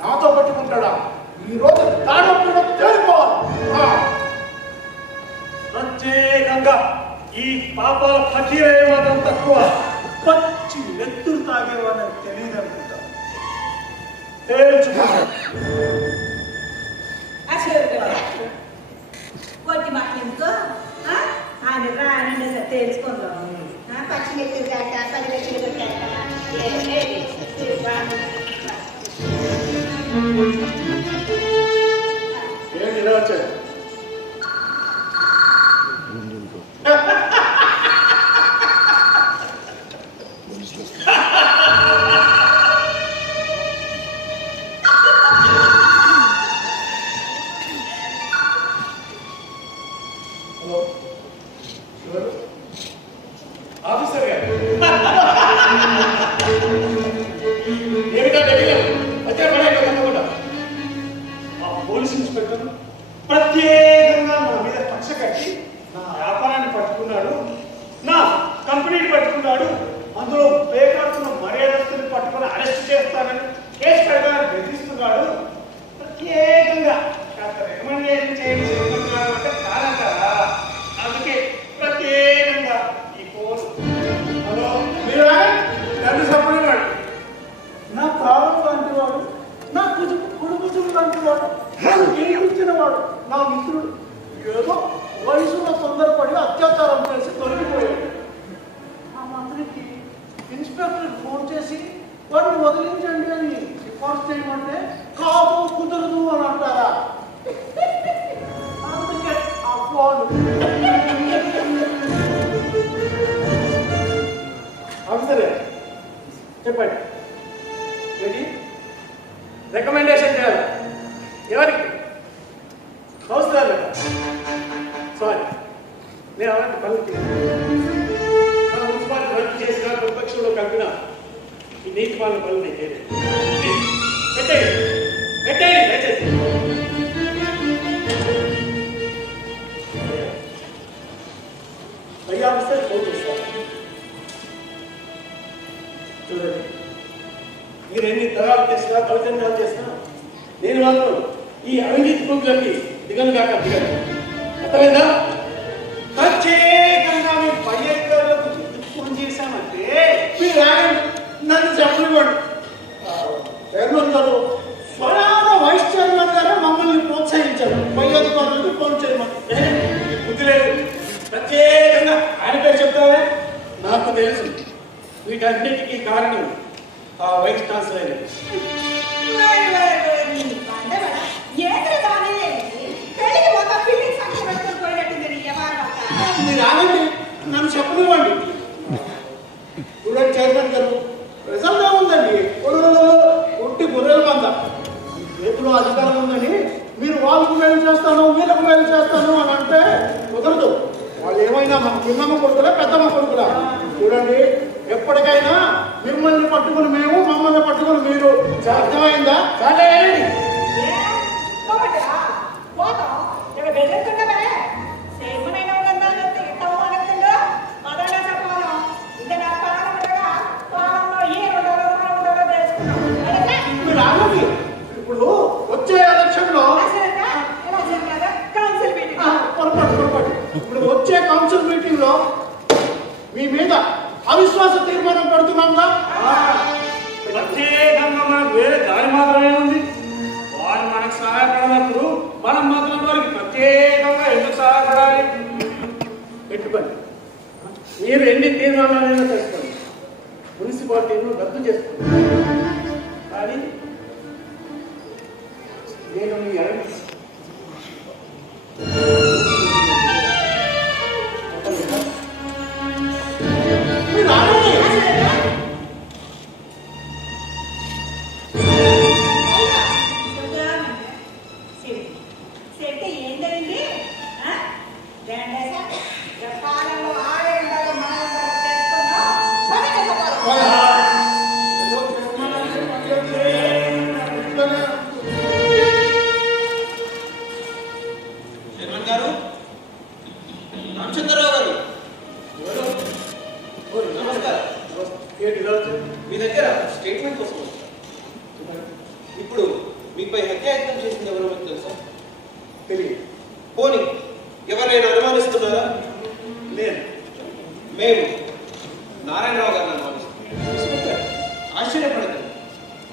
నాతో పట్టుకుంటాడా? ఈ రోజు తాడప్పుడు తేలిపోవాలి. ప్రత్యేకంగా ఈ పాపాల పతివేయవాదం తక్కువ, పచ్చి నెత్తురు తాగేవాడని తెలియదు అనుకుంటా. తేల్చుకుంటాడు. కొట్టి మాట్లాడుకో ఆయన రాని తెలుసుకుందాం. పచ్చి నెత్తురు కాక 10 లక్షలు ఏంటి ఇలా వచ్చాడు? హలో, ఎవరు? ఆఫీసర్ గారు. ఏమిటా వచ్చే పని ఆ పోలీస్ ఇన్స్పెక్టర్ ప్రత్యేకంగా నా మీద కక్ష కట్టి నా వ్యాపారాన్ని పట్టుకున్నాడు, నా కంపెనీని పట్టుకున్నాడు, అందులో పేకాడుతున్న మర్యాదస్తుని పట్టుకుని అరెస్ట్ చేస్తానని కేసు కడగాలని బెదిరిస్తున్నాడు. ప్రత్యేకంగా కాస్త రికమెండేషన్ చేయండి అంటే కాదంటారా? అందుకే ప్రత్యేకంగా ఈ ఫోన్. హలో, మీరు నన్ను చెప్పలేవాడు. నా ప్రాణం లాంటి వాడు, నా కుటుంబం లాంటి వాడు, నన్ను గెలిపించిన వాడు, నా మిత్రుడు ఏదో వయసులో తొందరపడి అత్యాచారం చేసి దొరికిపోయాడు. ఆ మంత్రికి ఇన్స్పెక్టర్కి ఫోన్ చేసి వాడిని వదిలించండి అని సిఫార్సు చేయమంటే కాదు, కుదరదు అని అంటారా? అందుకే ఆ ఫోన్. ఆఫీసర్ చెప్పండి. ఏంటి రికమెండేషన్ చేయాలి? ఎవరికి? కౌన్సిలర్. సారీ, నేను అలాంటి పనులు మన మున్సిపాలిటీ వర్క్ చేసిన ప్రతిపక్షంలో కలిపిన ఈ నీతి పాలన పనులు నేను చేయలేదు. పెట్టేయండి, పెట్టేయండి దయచేసి. అయ్యా ఆఫీసర్ ఫోన్ చేస్తారు. చూడండి, మీరు ఎన్ని తరాలు చేసినా దౌర్జన్యాలు చేసినా నేను మాత్రం ఈ అవినీతి ప్రముఖులకి దిగను కాక దిగను. అర్థమైందా? ప్రత్యేకంగా మేము పై అధికారులకు ఫోన్ చేశామంటే మీరు నన్ను చెప్పనివ్వండి. చైర్మన్ గారు, స్వయాన వైస్ చైర్మన్ గారే మమ్మల్ని ప్రోత్సహించారు పై అధికారులకు ఫోన్ చేయమని. బుద్ధి లేదు. ప్రత్యేకంగా ఆయన పేరు చెప్తావే? నాకు తెలుసు వీటన్నిటికీ కారణం ఆ వైస్ ఛాన్సలర్. మీరు ఆగండి, నన్ను చెప్పనివ్వండి. చూడండి చైర్మన్ గారు, రిజల్ట్ ఏముందండి? ఒట్టి గొర్రెల మంద. చేతిలో అధికారం ఉందని మీరు వాళ్ళకు మేలు చేస్తాను, వీళ్ళకు మేలు చేస్తాను అని అంటే కుదరదు. వాళ్ళు ఏమైనా మన చిన్నమ్మ కొడుకులా పెద్దమ్మ కొడుకులా? చూడండి, ఎప్పటికైనా మిమ్మల్ని పట్టుకుని మేము, మమ్మల్ని పట్టుకుని మీరు. అర్థమైందా? సరే మీరు ఆగండి. ఇప్పుడు వచ్చే ఎలక్షన్ లో పొరపాటు ఇప్పుడు వచ్చే కౌన్సిల్ మీటింగ్ లో మీ మీద అవిశ్వాస తీర్మానం పెడుతున్నాంగా. ప్రత్యేకంగా మనకు వేరే దారి మాత్రమే ఉంది. వారు మనకు సహాయపడినప్పుడు మనం మాత్రం వారికి ప్రత్యేకంగా ఎందుకు సహాయపడాలి? పెట్టుకోండి. మీరు ఎన్ని తీర్మానాలైనా చేసుకోండి, మున్సిపాలిటీను రద్దు చేసుకోండి. కానీ నేను మీ అడిగి మీరు ఆగండి. ఏంటండి కాలంలో ఏదో చైర్మన్ అంటే మీ దగ్గర స్టేట్మెంట్ కోసం వస్తాను. ఇప్పుడు మీపై హత్యాయత్నం చేసింది ఎవరో మీకు తెలుసా? తెలియదు. పోనీ ఎవరైనా అనుమానిస్తున్నారా? లేదు. మేము నారాయణరావు గారిని అనుమానిస్తున్నాం. ఆశ్చర్యపడదు.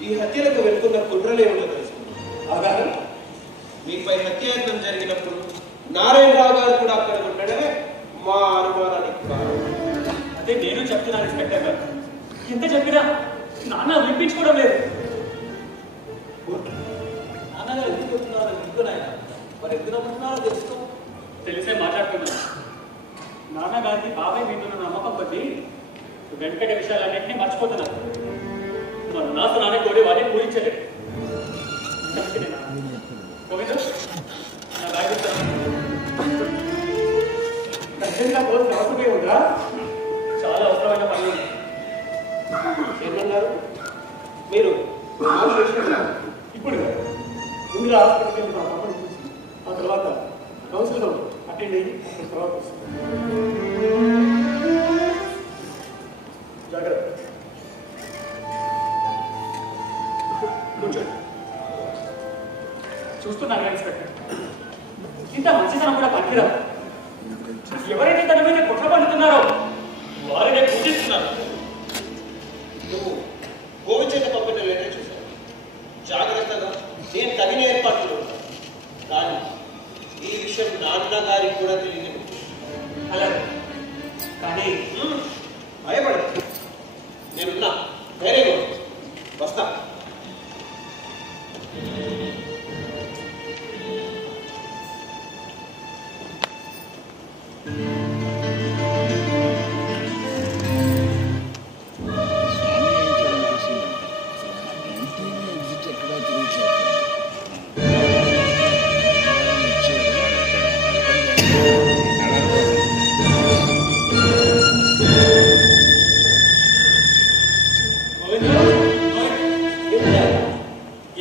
ఈ హత్యలకు వెనుకున్న కుట్రలు ఏమిటో తెలుసు. ఆధారం మీపై హత్యాయత్నం జరిగినప్పుడు నారాయణరావు గారు కూడా అక్కడ ఉండడమే మా అనుమానానికి కారణం. అదే నేను చెప్తున్నాను ఇన్స్పెక్టర్ గారు. ఎంత చెప్పినా నాన్న వినిపించుకోవడం లేదు. నాన్నగారు ఎందుకు చెప్తున్నారో వింటున్నాయన, మరి ఎందుకు నమ్ముతున్నారో తెలుసుకో. తెలిసే మాట్లాడుతున్నాను. నాన్నగారికి బాబాయ్ మీద ఉన్న నమ్మకం కొద్దీ వెంకట విషయాలన్నింటినీ మర్చిపోతున్నారు. మన నాశనాన్ని తోడి వాడిని పూరించలేదు. గోవిందు, నా బ్యాగ్ ఇస్తాను. ఖచ్చితంగా పోలీసు అవసరమే ఉందా? చాలా అవసరమైన పని ఉంది. ఏమన్నారు మీరు? ఇప్పుడు ఇందిరా హాస్పిటల్కి వెళ్ళి మా తమ్ముడు చూసి ఆ తర్వాత కౌన్సిల్లో అటెండ్ అయ్యి అక్కడ తర్వాత వస్తుంది. జాగ్రత్త. కూర్చోండి. చూస్తున్నాను ఇన్స్పెక్టర్, ఇంత మంచితనం కూడా పనికిరాదు. ఎవరైతే తన మీద కుట్ర పడుతున్నారో వారినే పూజిస్తున్నారు. నువ్వు గోవించేత పంపిన లెటర్ చూశాను. జాగ్రత్తగా నేను తగిన ఏర్పాట్లు ఉంటాను. కానీ ఈ విషయం నాన్నగారికి కూడా తెలియదు. అలాగే, కానీ భయపడదు. నేనున్నా, ధైర్యంగా వస్తా.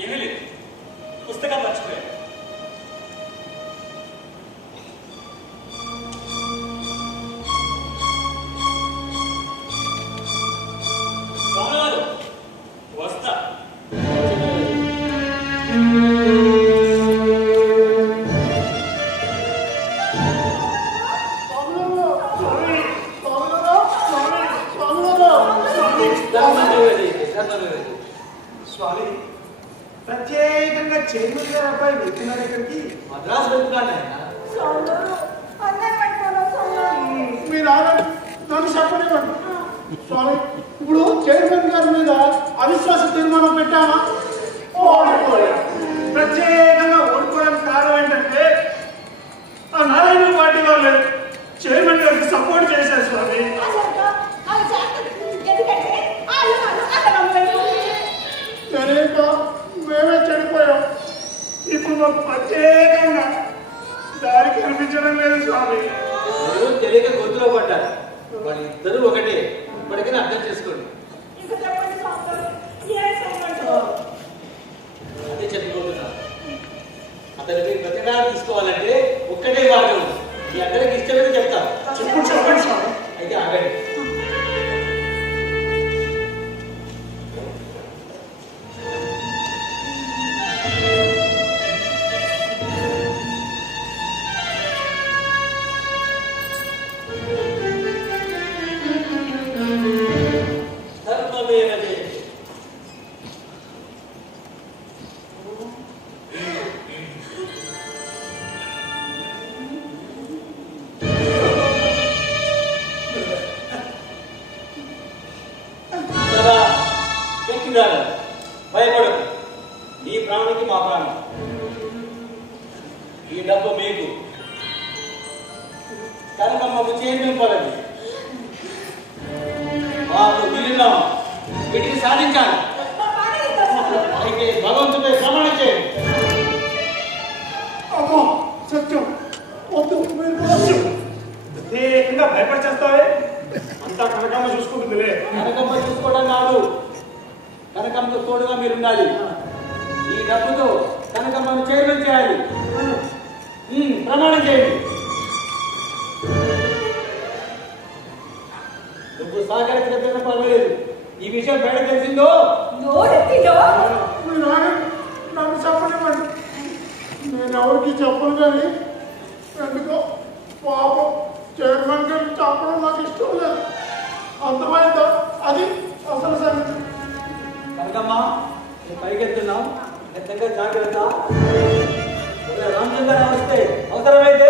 ఏమీ లేదు, పుస్తకం మర్చిపోయాను. స్వామివారు వస్తా. స్వామి, ప్రత్యేకంగా చైర్మన్ గారి అబ్బాయి వెళ్తున్నారు ఇక్కడికి. మద్రాసు వెళ్తున్నాను ఆయన. మీరు ఆగండి, నన్ను చెప్పనివ్వండి. స్వామి, ఇప్పుడు చైర్మన్ గారి మీద అవిశ్వాస తీర్మానం పెట్టామా? ఓడిపోయా. ప్రత్యేకంగా ఓడిపోవడానికి కారణం ఏంటంటే ఆ నారాయణ పార్టీ వాళ్ళే చైర్మన్ గారికి సపోర్ట్ చేశారు స్వామి. తెలియక మేమే చెడిపోయాం. ఇప్పుడు మాకు ప్రత్యేకంగా దారి కనిపించడం లేదు స్వామి. మీరు తెలియక గొంతులో పడ్డారు. వాళ్ళిద్దరూ ఒకటే. ఇప్పటికైనా అర్థం చేసుకోండి. అదే చెప్పిపోతున్నారు. అతని మీరు ప్రతిదానం తీసుకోవాలంటే ఒక్కటే మార్గం. మీ అందరికి ఇష్టమైతే చెప్తారు. చెప్పండి స్వామి. అయితే ఆగండి. భయపడదు. ఈ ప్రాణికి మా ప్రాణం. ఈ డబ్బు మీకు. కనుక మాకు చైర్మన్ పడదు. మాకు మిగిలినాం. వీటిని సాధించాలి. అయితే భగవంతుడిపై ప్రమాణం చేయండి. అమ్మో సత్యం వద్దు, మీరు వద్దు. ప్రత్యేకంగా భయపడిచేస్తావే. అంతా కనకమ్మ చూసుకుంటుందిలే. కనకమ్మ చూసుకోవడం కాదు, కనకమ్మకు తోడుగా మీరు ఉండాలి. ఈ డబ్బుతో కనకమ్మను చైర్మన్ చేయాలి. ప్రమాణం చేయండి. నువ్వు సహకరించకపోయినా పర్వాలేదు. ఈ విషయం బయట తెలిసిందో నోరెత్తిలో మీ నాన్న నన్ను చెప్పనివ్వండి. నేను ఎవరికి చెప్పను కానీ ఎందుకో పాపం చైర్మన్ గారిని చెప్పడం నాకు ఇష్టం లేదు. అర్థమైందా? అది అసలు సంగతి. కనకమ్మా నేను పైకెత్తున్నాం. ఖచ్చితంగా జాగ్రత్త. రామచంద్ర వస్తే అవసరమైతే